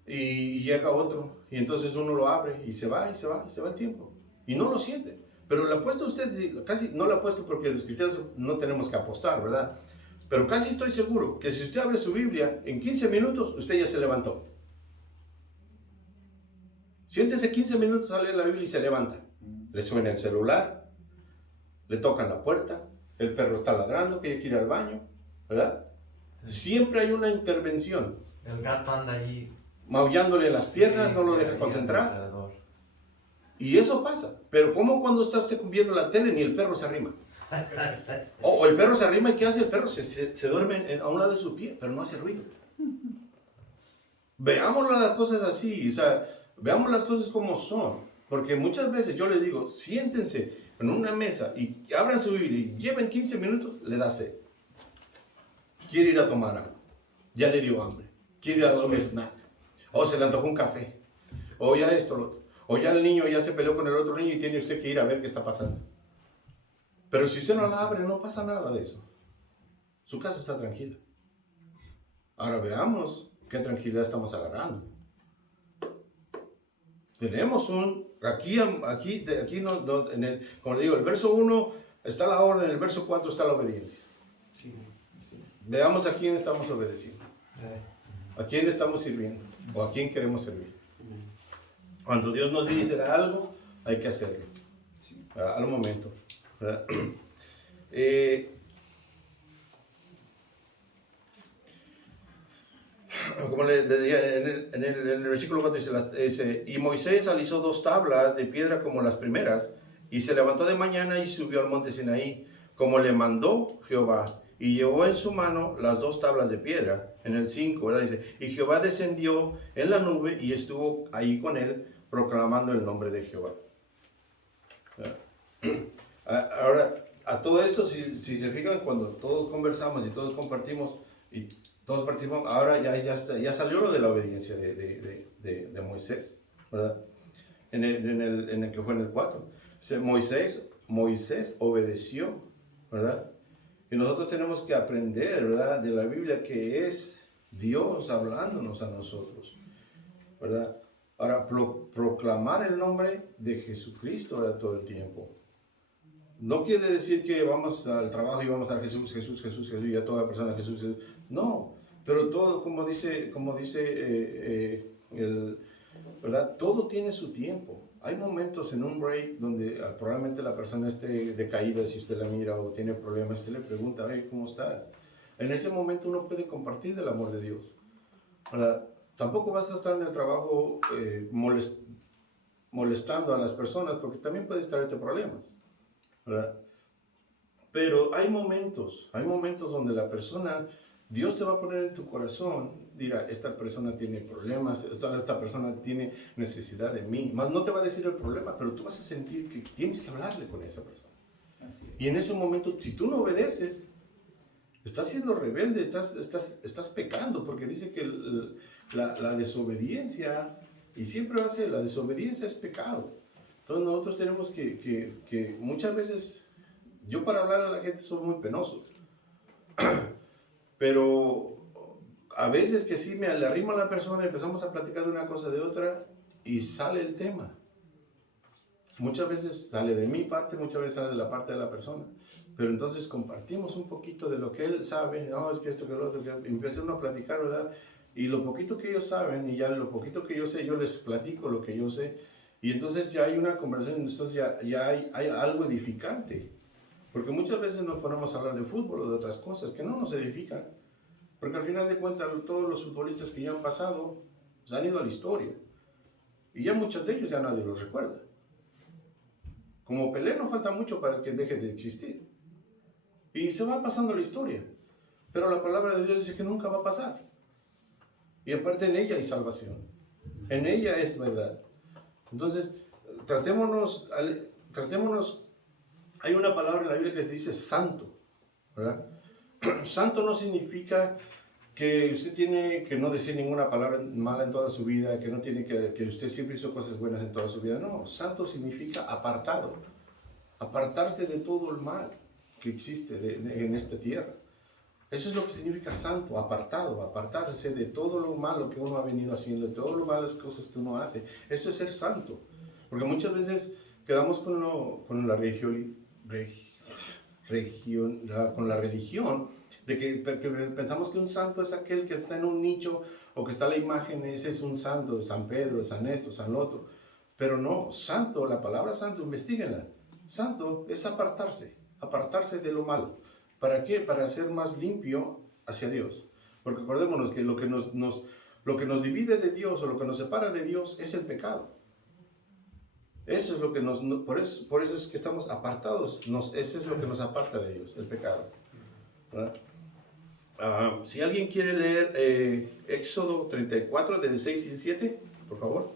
Y llega otro, y entonces uno lo abre y se va el tiempo. Y no lo siente. Pero le apuesto a usted, casi no le apuesto porque los cristianos no tenemos que apostar, ¿verdad? Pero casi estoy seguro que si usted abre su Biblia, en 15 minutos usted ya se levantó. Siéntese 15 minutos a leer la Biblia y se levanta. Le suena el celular, le tocan la puerta, el perro está ladrando, que quiere ir al baño, ¿verdad? Siempre hay una intervención. El gato anda ahí maullándole las piernas, no lo deja concentrar. Y eso pasa. Pero como cuando está usted viendo la tele, ni el perro se arrima. O el perro se arrima, ¿y qué hace el perro? Se duerme a un lado de su pie, pero no hace ruido. Veamos las cosas así, o sea, veamos las cosas como son. Porque muchas veces yo les digo, siéntense en una mesa y abran su Biblia y lleven 15 minutos, le da sed. Quiere ir a tomar agua. Ya le dio hambre. Quiere ir a dar un snack. O se le antojó un café. O ya esto, lo otro. O ya el niño ya se peleó con el otro niño y tiene usted que ir a ver qué está pasando. Pero si usted no la abre, no pasa nada de eso. Su casa está tranquila. Ahora veamos qué tranquilidad estamos agarrando. Tenemos aquí no, como le digo, el verso 1 está la orden, el verso 4 está la obediencia. Veamos a quién estamos obedeciendo. ¿A quién estamos sirviendo? ¿O a quién queremos servir? Cuando Dios nos dice algo, hay que hacerlo. Al momento. Como le decía, en el versículo 4 dice, y Moisés alisó 2 tablas de piedra como las primeras, y se levantó de mañana y subió al monte Sinaí, como le mandó Jehová, y llevó en su mano las 2 tablas de piedra. En el 5, ¿verdad? Dice, y Jehová descendió en la nube y estuvo ahí con él, proclamando el nombre de Jehová. Ahora, a todo esto, si se fijan, cuando todos conversamos y todos compartimos, y todos partimos, ahora ya salió lo de la obediencia de Moisés, ¿verdad? En el que fue en el 4. Dice, Moisés obedeció, ¿verdad? Y nosotros tenemos que aprender, ¿verdad? De la Biblia, que es Dios hablándonos a nosotros, ¿verdad? Ahora, proclamar el nombre de Jesucristo, ¿verdad? Todo el tiempo. No quiere decir que vamos al trabajo y vamos a dar Jesús, y a toda persona Jesús. No, pero todo, como dice ¿verdad? Todo tiene su tiempo. Hay momentos en un break donde probablemente la persona esté decaída, si usted la mira o tiene problemas, usted le pregunta, hey, ¿cómo estás? En ese momento uno puede compartir del amor de Dios, ¿verdad? Tampoco vas a estar en el trabajo molestando a las personas, porque también puedes traerte problemas, ¿verdad? Pero hay momentos donde la persona, Dios te va a poner en tu corazón, dirá, esta persona tiene problemas, esta persona tiene necesidad de mí. Más no te va a decir el problema, pero tú vas a sentir que tienes que hablarle con esa persona. Y en ese momento, si tú no obedeces, estás siendo rebelde, estás pecando, porque dice que la desobediencia, y siempre va a ser, la desobediencia es pecado. Entonces nosotros tenemos que muchas veces, yo para hablar a la gente soy muy penoso, pero a veces que sí le arrimo a la persona, empezamos a platicar de una cosa de otra y sale el tema. Muchas veces sale de mi parte, muchas veces sale de la parte de la persona. Pero entonces compartimos un poquito de lo que él sabe, no, es que esto, que lo otro, que empieza uno a platicar, ¿verdad? Y lo poquito que ellos saben, y ya lo poquito que yo sé, yo les platico lo que yo sé. Y entonces ya hay una conversación, entonces ya hay algo edificante. Porque muchas veces nos ponemos a hablar de fútbol o de otras cosas que no nos edifican. Porque al final de cuentas todos los futbolistas que ya han pasado se han ido a la historia. Y ya muchos de ellos ya nadie los recuerda. Como Pelé no falta mucho para que deje de existir. Y se va pasando la historia. Pero la palabra de Dios dice que nunca va a pasar. Y aparte en ella hay salvación. En ella es verdad. Entonces, tratémonos, hay una palabra en la Biblia que se dice santo, ¿verdad? Santo no significa que usted tiene que no decir ninguna palabra mala en toda su vida, que no tiene que usted siempre hizo cosas buenas en toda su vida. No, santo significa apartado, apartarse de todo el mal que existe en esta tierra. Eso es lo que significa santo, apartado, apartarse de todo lo malo que uno ha venido haciendo, de todas las malas cosas que uno hace. Eso es ser santo. Porque muchas veces quedamos con la religión, de que pensamos que un santo es aquel que está en un nicho o que está la imagen, ese es un santo, San Pedro, San esto, San lo otro. Pero no, santo, la palabra santo, investiguenla. Santo es apartarse de lo malo. ¿Para qué? Para ser más limpio hacia Dios. Porque acordémonos que lo que Lo que nos divide de Dios o lo que nos separa de Dios es el pecado. Eso es lo que por eso es que estamos apartados. Eso es lo que nos aparta de Dios, el pecado. ¿Verdad? Si alguien quiere leer Éxodo 34, del 6 y el 7, por favor.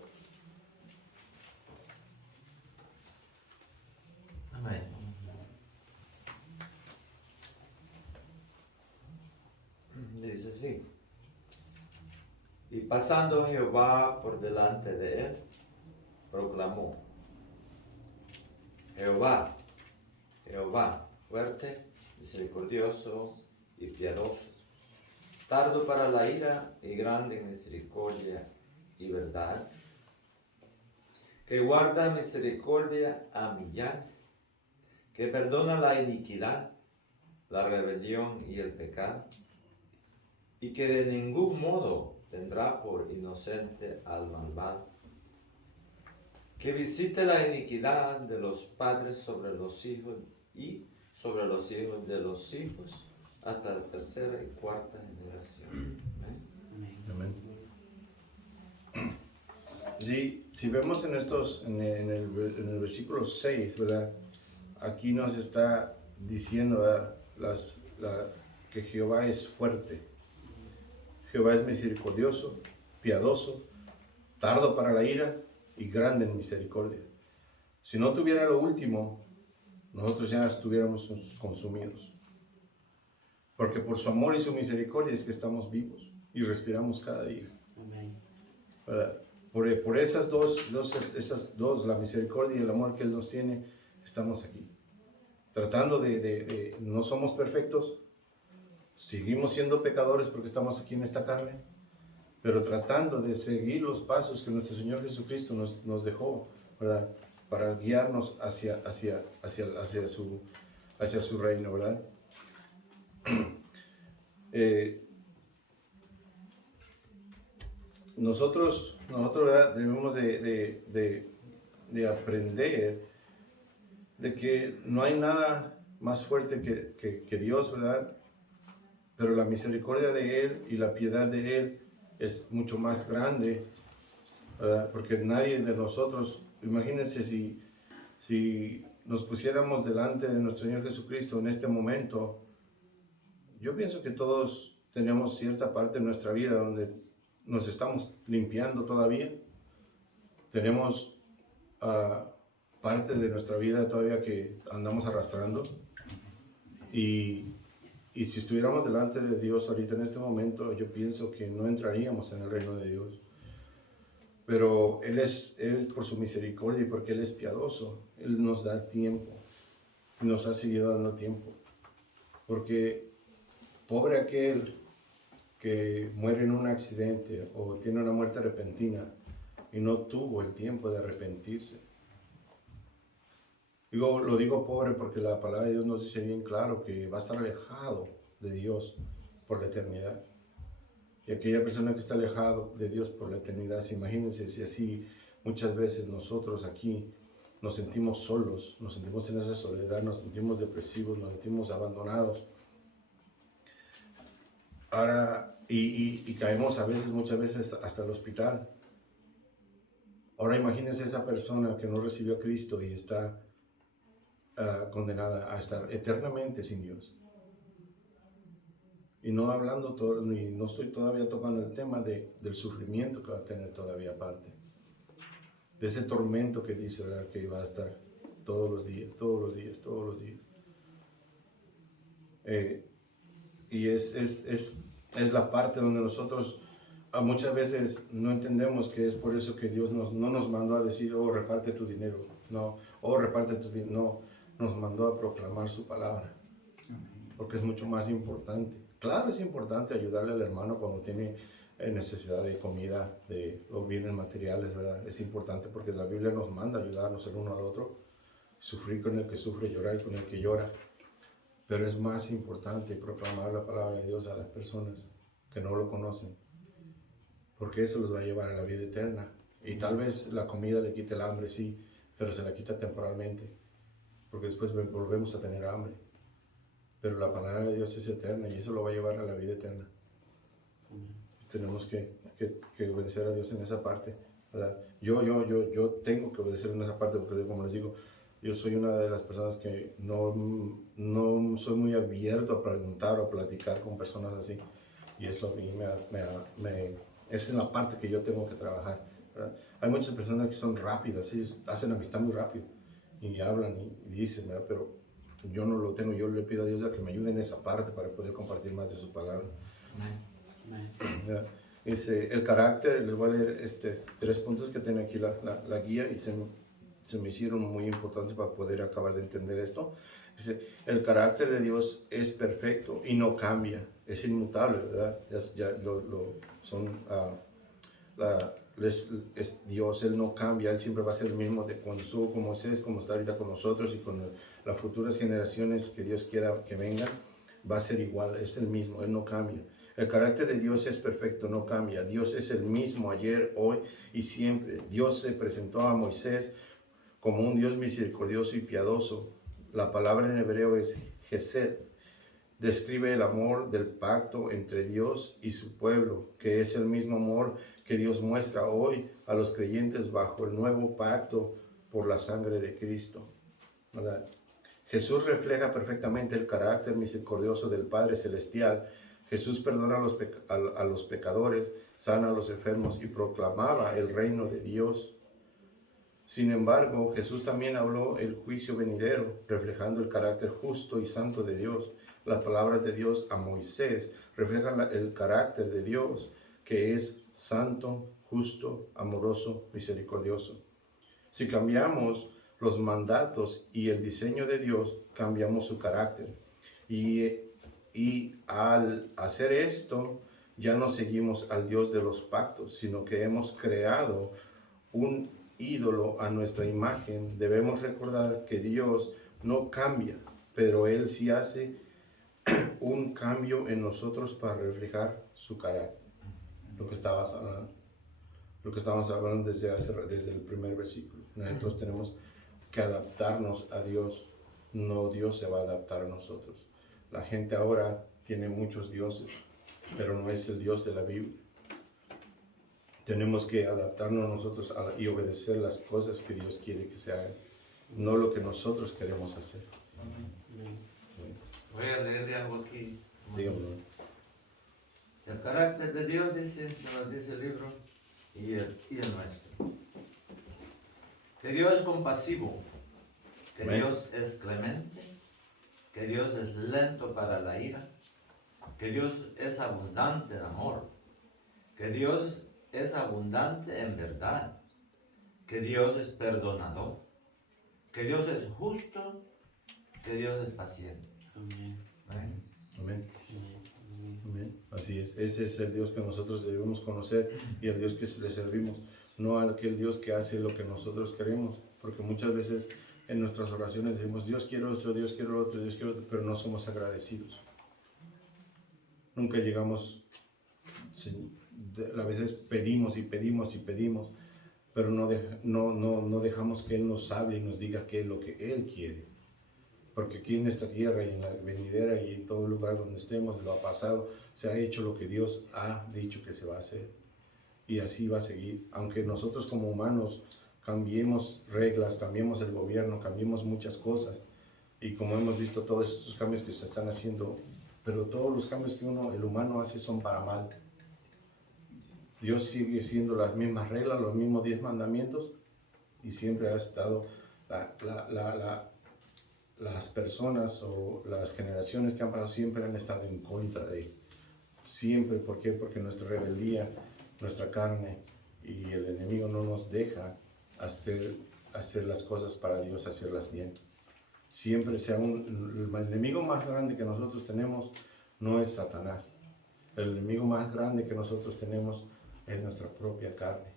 Amén. Dice así. Y pasando Jehová por delante de él, proclamó: Jehová, Jehová, fuerte, misericordioso y piadoso, tardo para la ira y grande en misericordia y verdad, que guarda misericordia a millares, que perdona la iniquidad, la rebelión y el pecado, y que de ningún modo tendrá por inocente al malvado, que visite la iniquidad de los padres sobre los hijos y sobre los hijos de los hijos hasta la tercera y cuarta generación. Amén. Amén. Si vemos en el versículo 6, ¿verdad? Aquí nos está diciendo, ¿verdad? Que Jehová es fuerte. Jehová es misericordioso, piadoso, tardo para la ira y grande en misericordia. Si no tuviera lo último, nosotros ya estuviéramos consumidos. Porque por su amor y su misericordia es que estamos vivos y respiramos cada día. ¿Verdad? Por esas dos, la misericordia y el amor que Él nos tiene, estamos aquí. Tratando no somos perfectos, seguimos siendo pecadores porque estamos aquí en esta carne, pero tratando de seguir los pasos que nuestro Señor Jesucristo nos dejó, ¿verdad? Para guiarnos hacia su reino, ¿verdad? Nosotros ¿verdad? Debemos de aprender de que no hay nada más fuerte que Dios, ¿verdad? Pero la misericordia de Él y la piedad de Él es mucho más grande, ¿verdad? Porque nadie de nosotros, imagínense si nos pusiéramos delante de nuestro Señor Jesucristo en este momento, yo pienso que todos tenemos cierta parte de nuestra vida donde nos estamos limpiando todavía. Tenemos parte de nuestra vida todavía que andamos arrastrando. Y si estuviéramos delante de Dios ahorita en este momento, yo pienso que no entraríamos en el reino de Dios. Pero Él por su misericordia y porque Él es piadoso, Él nos da tiempo. Y nos ha seguido dando tiempo. Porque pobre aquel que muere en un accidente o tiene una muerte repentina y no tuvo el tiempo de arrepentirse. Lo digo pobre porque la palabra de Dios nos dice bien claro que va a estar alejado de Dios por la eternidad. Y aquella persona que está alejado de Dios por la eternidad, imagínense si así muchas veces nosotros aquí nos sentimos solos, nos sentimos en esa soledad, nos sentimos depresivos, nos sentimos abandonados. Ahora, y caemos muchas veces hasta el hospital. Ahora imagínense esa persona que no recibió a Cristo y está condenada a estar eternamente sin Dios. Y no no estoy todavía tocando el tema del sufrimiento que va a tener todavía aparte. De ese tormento que dice, ¿verdad? Que va a estar todos los días. Y es la parte donde nosotros muchas veces no entendemos que es por eso que Dios no nos mandó a decir, oh, reparte tu dinero, no, oh, reparte tu dinero, no, nos mandó a proclamar su palabra, porque es mucho más importante. Claro, es importante ayudarle al hermano cuando tiene necesidad de comida, de los bienes materiales, ¿verdad? Es importante porque la Biblia nos manda a ayudarnos el uno al otro, sufrir con el que sufre, llorar con el que llora. Pero es más importante proclamar la palabra de Dios a las personas que no lo conocen, porque eso los va a llevar a la vida eterna. Y tal vez la comida le quite el hambre, sí, pero se la quita temporalmente, porque después volvemos a tener hambre. Pero la palabra de Dios es eterna y eso lo va a llevar a la vida eterna. tenemos que obedecer a Dios en esa parte, ¿verdad? Yo tengo que obedecer en esa parte porque, como les digo, yo soy una de las personas que no soy muy abierto a preguntar o a platicar con personas así. Y eso a mí es en la parte que yo tengo que trabajar, ¿verdad? Hay muchas personas que son rápidas, ellos hacen amistad muy rápido y hablan y dicen, ¿verdad? Pero yo no lo tengo, yo le pido a Dios a que me ayude en esa parte para poder compartir más de su palabra. ¿Verdad? El carácter, les voy a leer 3 puntos que tiene aquí la guía y se me hicieron muy importantes para poder acabar de entender esto. Dice, el carácter de Dios es perfecto y no cambia, es inmutable, ¿verdad? Es Dios, Él no cambia, Él siempre va a ser el mismo de cuando estuvo con Moisés, como está ahorita con nosotros y con las futuras generaciones que Dios quiera que vengan, va a ser igual, es el mismo, Él no cambia. El carácter de Dios es perfecto, no cambia. Dios es el mismo ayer, hoy y siempre. Dios se presentó a Moisés como un Dios misericordioso y piadoso. La palabra en hebreo es Hesed. Describe el amor del pacto entre Dios y su pueblo, que es el mismo amor que Dios muestra hoy a los creyentes bajo el nuevo pacto por la sangre de Cristo, ¿verdad? Jesús refleja perfectamente el carácter misericordioso del Padre Celestial. Jesús perdona a los pecadores, sana a los enfermos y proclamaba el reino de Dios. Sin embargo, Jesús también habló el juicio venidero, reflejando el carácter justo y santo de Dios. Las palabras de Dios a Moisés reflejan el carácter de Dios, que es santo, justo, amoroso, misericordioso. Si cambiamos los mandatos y el diseño de Dios, cambiamos su carácter. Y al hacer esto, ya no seguimos al Dios de los pactos, sino que hemos creado un ídolo a nuestra imagen. Debemos recordar que Dios no cambia, pero Él sí hace un cambio en nosotros para reflejar su carácter. Lo que estábamos hablando desde el primer versículo. Nosotros tenemos que adaptarnos a Dios, no Dios se va a adaptar a nosotros. La gente ahora tiene muchos dioses, pero no es el Dios de la Biblia. Tenemos que adaptarnos nosotros y obedecer las cosas que Dios quiere que se hagan, no lo que nosotros queremos hacer. Voy a leerle algo aquí. Dígamelo. El carácter de Dios, dice, se nos dice el libro, y el nuestro. Que Dios es compasivo, que Amén. Dios es clemente, que Dios es lento para la ira, que Dios es abundante en amor, que Dios es abundante en verdad, que Dios es perdonador, que Dios es justo, que Dios es paciente. Amén. Amén. Amén. Amén. Así es. Ese es el Dios que nosotros debemos conocer y el Dios que le servimos, no aquel Dios que hace lo que nosotros queremos, porque muchas veces en nuestras oraciones decimos Dios quiero esto, Dios quiero lo otro, Dios quiero otro, pero no somos agradecidos. Nunca llegamos, a veces pedimos y pedimos y pedimos, pero no dejamos que Él nos hable y nos diga qué es lo que Él quiere. Porque aquí en esta tierra y en la venidera y en todo lugar donde estemos, en lo pasado, se ha hecho lo que Dios ha dicho que se va a hacer. Y así va a seguir. Aunque nosotros como humanos cambiemos reglas, cambiemos el gobierno, cambiemos muchas cosas. Y como hemos visto todos estos cambios que se están haciendo, pero todos los cambios que el humano hace son para mal. Dios sigue siendo las mismas reglas, los mismos 10 mandamientos y siempre ha estado las personas o las generaciones que han pasado siempre han estado en contra de él. Siempre, ¿por qué? Porque nuestra rebeldía, nuestra carne y el enemigo no nos deja hacer las cosas para Dios, hacerlas bien. Siempre el enemigo más grande que nosotros tenemos no es Satanás. El enemigo más grande que nosotros tenemos es nuestra propia carne.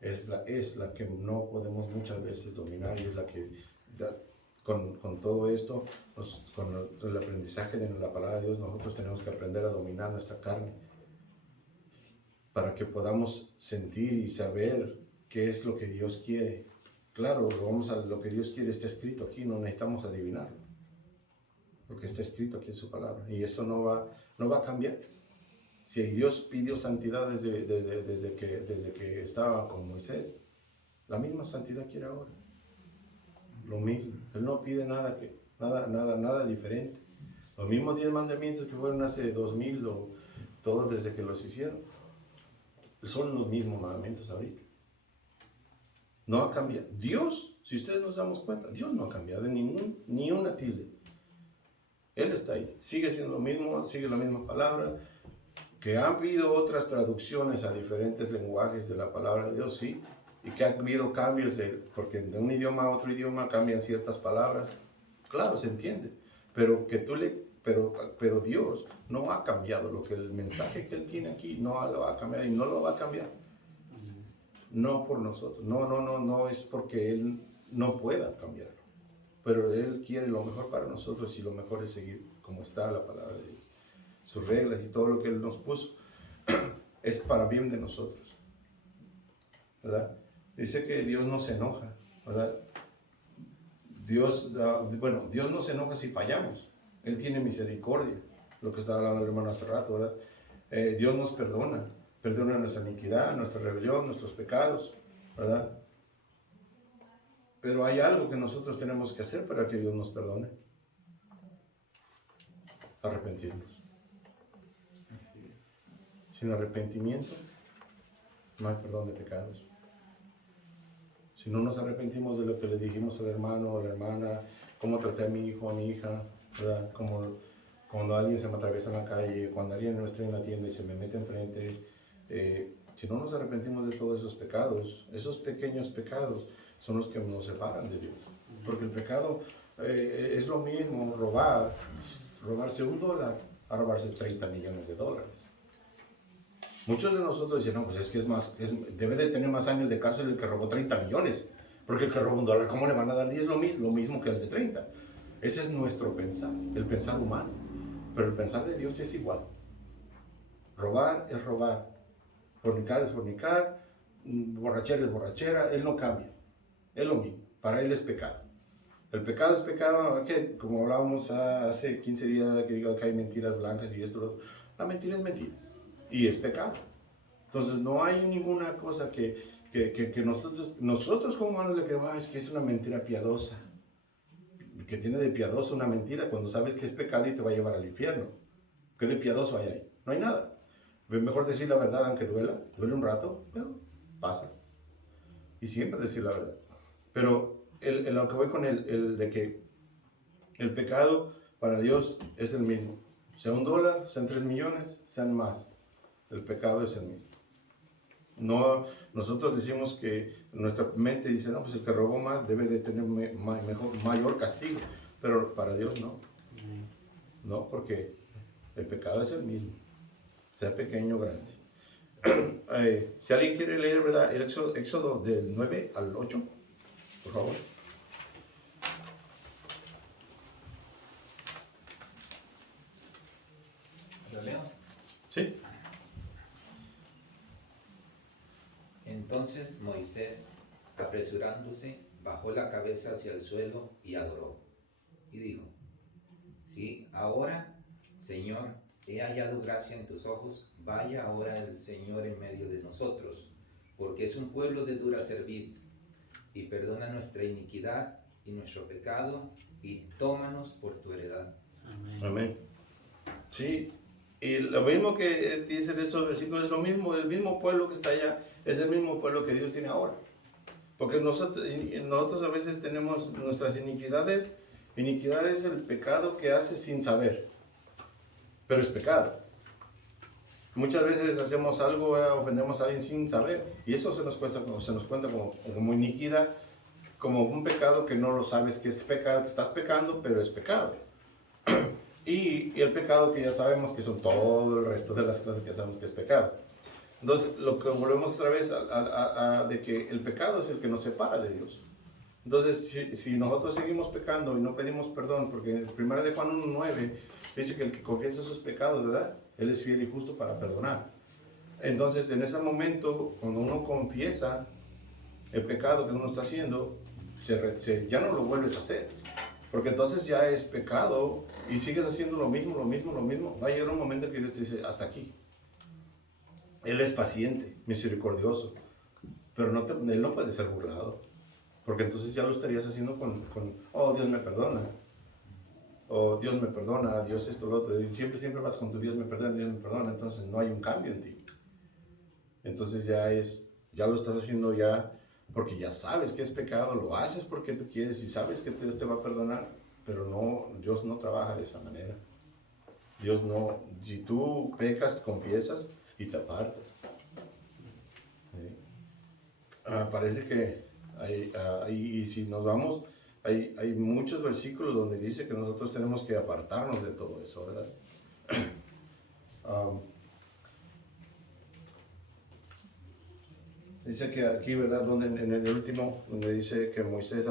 Es la que no podemos muchas veces dominar y es la que con todo esto, con el aprendizaje de la palabra de Dios, nosotros tenemos que aprender a dominar nuestra carne para que podamos sentir y saber qué es lo que Dios quiere. Claro, lo que Dios quiere está escrito aquí, no necesitamos adivinarlo, porque está escrito aquí en su palabra y eso no va a cambiar. Si Dios pidió santidad desde que estaba con Moisés, la misma santidad quiere ahora. Lo mismo. Él no pide nada diferente. Los mismos 10 mandamientos que fueron hace 2000 o todos desde que los hicieron, son los mismos mandamientos ahorita. No ha cambiado. Dios, si ustedes nos damos cuenta, Dios no ha cambiado ni una tilde. Él está ahí. Sigue siendo lo mismo, sigue la misma palabra. Que ha habido otras traducciones a diferentes lenguajes de la palabra de Dios, sí. Y que ha habido cambios, porque de un idioma a otro idioma cambian ciertas palabras. Claro, se entiende. Pero pero Dios no ha cambiado el mensaje que Él tiene aquí, no lo va a cambiar y no lo va a cambiar. No por nosotros, no es porque Él no pueda cambiarlo, pero Él quiere lo mejor para nosotros y lo mejor es seguir como está la palabra de Dios. Sus reglas y todo lo que Él nos puso es para bien de nosotros, ¿verdad? Dice que Dios no se enoja, ¿verdad? Dios no se enoja si fallamos. Él tiene misericordia, lo que estaba hablando el hermano hace rato, ¿verdad? Dios nos perdona nuestra iniquidad, nuestra rebelión, nuestros pecados, ¿verdad? Pero hay algo que nosotros tenemos que hacer para que Dios nos perdone. Arrepentirnos. Sin arrepentimiento, no hay perdón de pecados. Si no nos arrepentimos de lo que le dijimos al hermano o a la hermana, cómo traté a mi hijo o a mi hija, ¿verdad? Como cuando alguien se me atraviesa en la calle, cuando alguien no está en la tienda y se me mete enfrente, si no nos arrepentimos de todos esos pecados, esos pequeños pecados son los que nos separan de Dios. Porque el pecado es lo mismo robarse $1 a robarse 30 millones de dólares. Muchos de nosotros dicen, no, pues es que debe de tener más años de cárcel el que robó 30 millones. Porque el que robó $1, ¿cómo le van a dar 10? Lo mismo que el de 30. Ese es nuestro pensar, el pensar humano. Pero el pensar de Dios es igual. Robar es robar. Fornicar es fornicar. Borrachera es borrachera. Él no cambia. Es lo mismo. Para él es pecado. El pecado es pecado, ¿qué? Como hablábamos hace 15 días, que digo que hay mentiras blancas y esto, lo otro. La mentira es mentira. Y es pecado. Entonces no hay ninguna cosa que nosotros como humanos le creemos, es que es una mentira piadosa. Que tiene de piadoso una mentira cuando sabes que es pecado y te va a llevar al infierno. ¿Qué de piadoso hay ahí? No hay nada. Es mejor decir la verdad aunque duele un rato, pero pasa. Y siempre decir la verdad. Pero lo que voy con el de que el pecado para Dios es el mismo. Sea $1, sean 3 millones, sean más. El pecado es el mismo. No, nosotros decimos que nuestra mente dice, no, pues el que robó más debe de tener mayor castigo. Pero para Dios no. No, porque el pecado es el mismo. Sea pequeño o grande. Si alguien quiere leer, ¿verdad? El Éxodo del 9 al 8, por favor. ¿Lo leo? Sí. Entonces Moisés, apresurándose, bajó la cabeza hacia el suelo y adoró. Y dijo, si ahora, Señor, he hallado gracia en tus ojos, vaya ahora el Señor en medio de nosotros, porque es un pueblo de dura cerviz, y perdona nuestra iniquidad y nuestro pecado, y tómanos por tu heredad. Amén. Amén. Sí, y lo mismo que dicen estos versículos es lo mismo, el mismo pueblo que está allá es el mismo pueblo que Dios tiene ahora. Porque nosotros a veces tenemos nuestras iniquidades. Iniquidad es el pecado que hace sin saber, pero es pecado. Muchas veces hacemos algo, ofendemos a alguien sin saber, y eso se nos cuenta como iniquidad, como un pecado que no lo sabes que es pecado, que estás pecando, pero es pecado. Y el pecado que ya sabemos que son todo el resto de las cosas que sabemos que es pecado. Entonces, lo que volvemos otra vez de que el pecado es el que nos separa de Dios. Entonces, si nosotros seguimos pecando y no pedimos perdón, porque en el 1 de Juan 1:9 dice que el que confiesa sus pecados, ¿verdad? Él es fiel y justo para perdonar. Entonces, en ese momento, cuando uno confiesa el pecado que uno está haciendo, ya no lo vuelves a hacer. Porque entonces ya es pecado y sigues haciendo lo mismo. Va a llegar un momento que Dios te dice, hasta aquí. Él es paciente, misericordioso, pero Él no puede ser burlado, porque entonces ya lo estarías haciendo oh, Dios me perdona, o Dios me perdona, Dios esto, lo otro, y siempre vas con tu Dios me perdona, entonces no hay un cambio en ti. Entonces ya lo estás haciendo ya porque ya sabes que es pecado, lo haces porque tú quieres y sabes que Dios te va a perdonar, pero no, Dios no trabaja de esa manera. Dios no, si tú pecas, confiesas y te apartas. Parece que y si nos vamos, hay muchos versículos donde dice que nosotros tenemos que apartarnos de todo eso, ¿verdad? Dice que aquí, ¿verdad? Donde en el último, donde dice que Moisés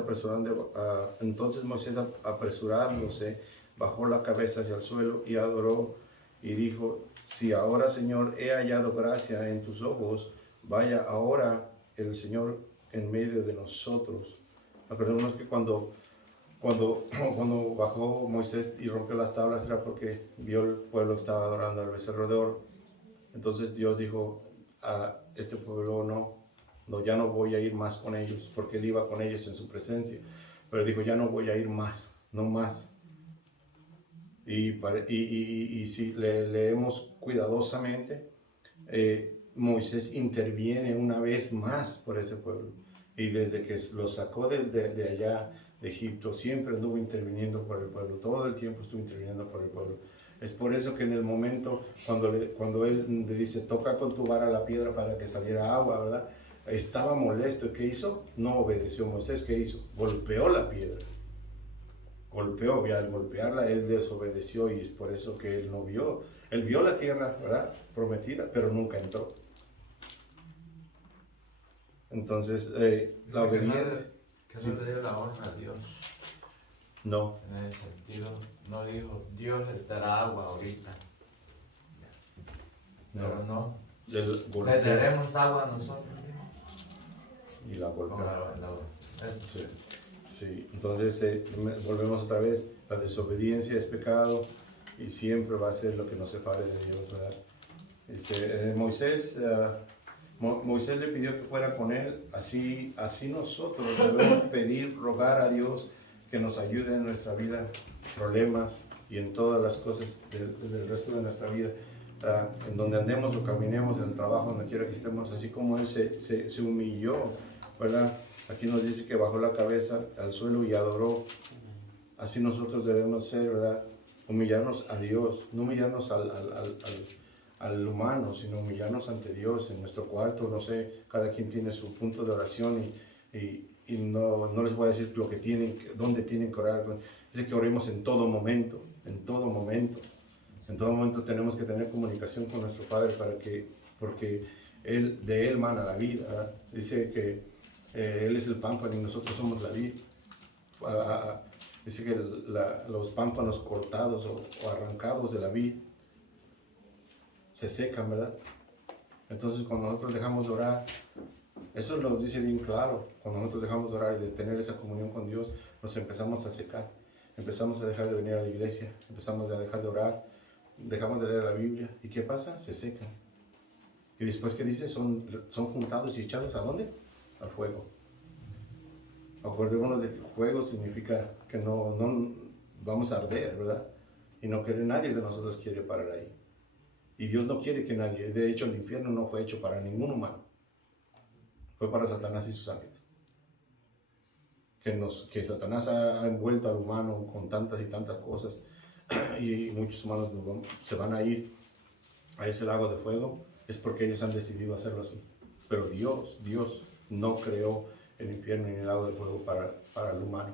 entonces Moisés apresurándose, bajó la cabeza hacia el suelo y adoró y dijo, si ahora, Señor, he hallado gracia en tus ojos, vaya ahora el Señor en medio de nosotros. Acordémonos que cuando bajó Moisés y rompió las tablas era porque vio el pueblo que estaba adorando al becerro de oro. Entonces Dios dijo a este pueblo, no, ya no voy a ir más con ellos, porque él iba con ellos en su presencia. Pero dijo, ya no voy a ir más, no más. Y si leemos cuidadosamente, Moisés interviene una vez más por ese pueblo. Y desde que lo sacó de allá de Egipto, siempre anduvo interviniendo por el pueblo. Todo el tiempo estuvo interviniendo por el pueblo. Es por eso que en el momento, cuando él le dice, toca con tu vara la piedra para que saliera agua, ¿verdad? Estaba molesto. ¿Qué hizo? No obedeció Moisés. ¿Qué hizo? Golpeó la piedra. Y al golpearla, él desobedeció y es por eso que él no vio. Él vio la tierra, ¿verdad? Prometida, pero nunca entró. Entonces, la obediencia... Que no le dio la honra a Dios. No. En ese sentido, no dijo, Dios le dará agua ahorita. Pero no. Le daremos agua a nosotros. Y la golpeó. Sí. Sí, entonces volvemos otra vez, la desobediencia es pecado y siempre va a ser lo que nos separe de Dios, ¿verdad? Moisés le pidió que fuera con él, así nosotros debemos pedir, rogar a Dios que nos ayude en nuestra vida, problemas y en todas las cosas del resto de nuestra vida, en donde andemos o caminemos, en el trabajo, donde quiera que estemos, así como él se humilló, ¿verdad? Aquí nos dice que bajó la cabeza al suelo y adoró. Así nosotros debemos ser, ¿verdad? Humillarnos a Dios, no humillarnos al humano, sino humillarnos ante Dios en nuestro cuarto. No sé, cada quien tiene su punto de oración y no les voy a decir lo que tienen, dónde tienen que orar. Dice que oremos en todo momento, en todo momento. En todo momento tenemos que tener comunicación con nuestro Padre porque de Él mana la vida, ¿verdad? Dice que Él es el pámpano y nosotros somos la vid. Dice que los pámpanos cortados o arrancados de la vid se secan, ¿verdad? Entonces cuando nosotros dejamos de orar, eso nos dice bien claro, cuando nosotros dejamos de orar y de tener esa comunión con Dios, nos empezamos a secar, empezamos a dejar de venir a la iglesia, empezamos a dejar de orar, dejamos de leer la Biblia, ¿y qué pasa? Se secan. Y después, ¿qué dice? Son juntados y echados ¿a dónde? Al fuego. Acordémonos de que el fuego significa que no vamos a arder, ¿verdad? Y nadie de nosotros quiere parar ahí. Y Dios no quiere que nadie, de hecho el infierno no fue hecho para ningún humano. Fue para Satanás y sus ángeles. Que Satanás ha envuelto al humano con tantas y tantas cosas y muchos humanos se van a ir a ese lago de fuego, es porque ellos han decidido hacerlo así. Pero Dios no creó el infierno ni el lago de fuego para el humano.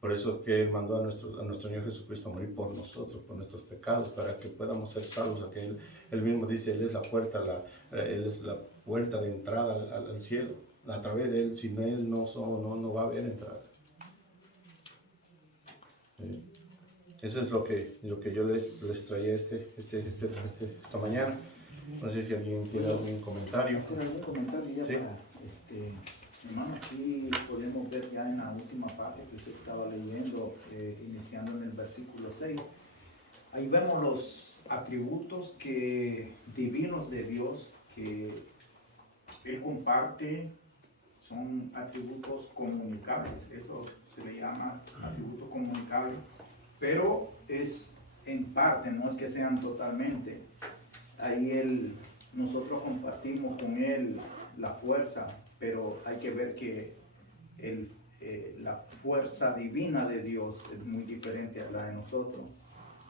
Por eso que Él mandó a nuestro Señor Jesucristo a morir por nosotros, por nuestros pecados, para que podamos ser salvos. Él mismo dice, Él es la puerta, Él es la puerta de entrada al cielo. A través de Él, sin Él no va a haber entrada. Eso es lo que yo les traía esta mañana. No sé si alguien tiene algún comentario. ¿Hacer algún comentario ya? Sí. Hermano, aquí podemos ver ya en la última parte que usted estaba leyendo, iniciando en el versículo 6. Ahí vemos los atributos divinos de Él comparte, son atributos comunicables, eso se le llama atributo comunicable, pero es en parte, no es que sean totalmente. Ahí nosotros compartimos con Él la fuerza, pero hay que ver que la fuerza divina de Dios es muy diferente a la de nosotros.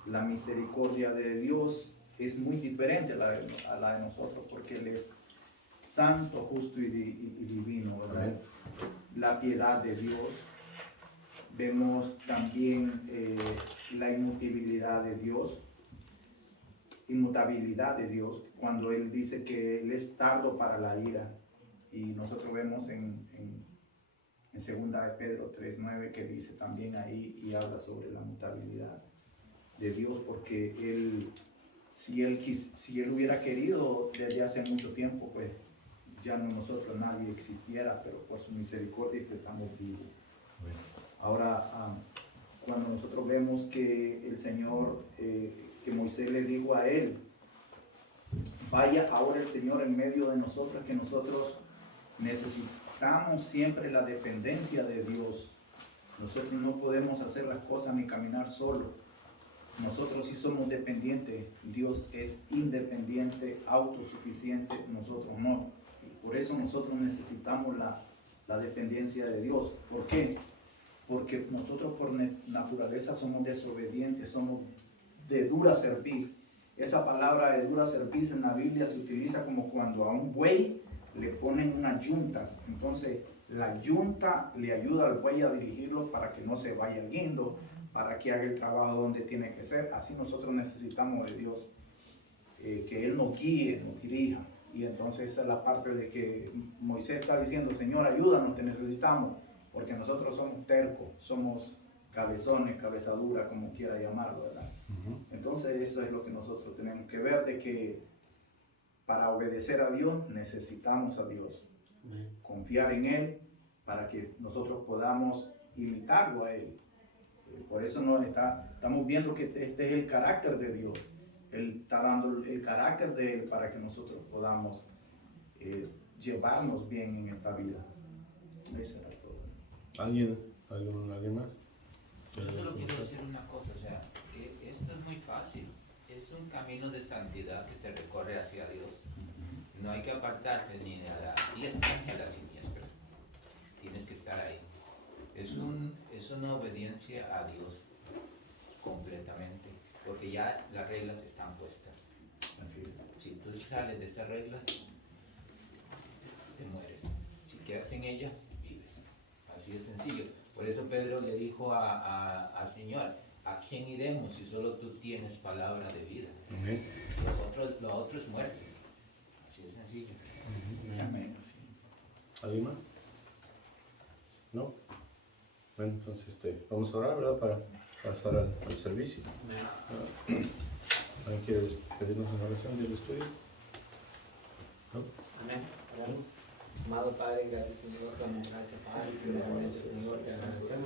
La misericordia de Dios es muy diferente a la de nosotros, porque Él es santo, justo y divino, ¿verdad? La piedad de Dios. Vemos también la inmutabilidad de Dios, cuando Él dice que Él es tardo para la ira. Y nosotros vemos en 2 de Pedro 3:9 que dice también ahí y habla sobre la mutabilidad de Dios, porque si él hubiera querido desde hace mucho tiempo, pues ya nosotros nadie existiera, pero por su misericordia es que estamos vivos. Ahora, cuando nosotros vemos que el Señor, que Moisés le dijo a él, vaya ahora el Señor en medio de nosotros, que nosotros necesitamos siempre la dependencia de Dios. Nosotros no podemos hacer las cosas ni caminar solos. Nosotros sí somos dependientes. Dios es independiente, autosuficiente, nosotros no. Por eso nosotros necesitamos la dependencia de Dios. ¿Por qué? Porque nosotros por naturaleza somos desobedientes, somos de dura cerviz. Esa palabra de dura cerviz en la Biblia se utiliza como cuando a un buey le ponen unas yuntas. Entonces la yunta le ayuda al buey a dirigirlo para que no se vaya al guindo, para que haga el trabajo donde tiene que ser. Así nosotros necesitamos de Dios, que Él nos guíe, nos dirija. Y entonces esa es la parte de que Moisés está diciendo, Señor, ayúdanos, te necesitamos, porque nosotros somos tercos, somos cabezones, cabezadura, como quiera llamarlo, ¿verdad? Entonces eso es lo que nosotros tenemos que ver, de que para obedecer a Dios necesitamos a Dios, confiar en Él para que nosotros podamos imitarlo a Él. Por eso estamos viendo que este es el carácter de Dios. Él está dando el carácter de Él para que nosotros podamos llevarnos bien en esta vida. Eso era todo. ¿Alguien más? Yo solo quiero decir una cosa, o sea, que esto es muy fácil. Es un camino de santidad que se recorre hacia Dios. No hay que apartarte ni a la diestra ni a la siniestra. Tienes que estar ahí. Es una obediencia a Dios completamente, porque ya las reglas están puestas. Así es. Si tú sales de esas reglas, te mueres. Si quedas en ella, vives. Así de sencillo. Por eso Pedro le dijo al Señor, ¿a quién iremos si solo tú tienes palabra de vida? Lo otro es muerte. Así de sencillo. Amén. ¿Alguien más? ¿No? Bueno, entonces vamos a orar, ¿verdad? Para pasar al servicio. ¿Alguien quiere despedirnos en oración del estudio? ¿No? Amén. Amado Padre, gracias Señor, damos gracias Padre, primeramente Señor, te agradecemos.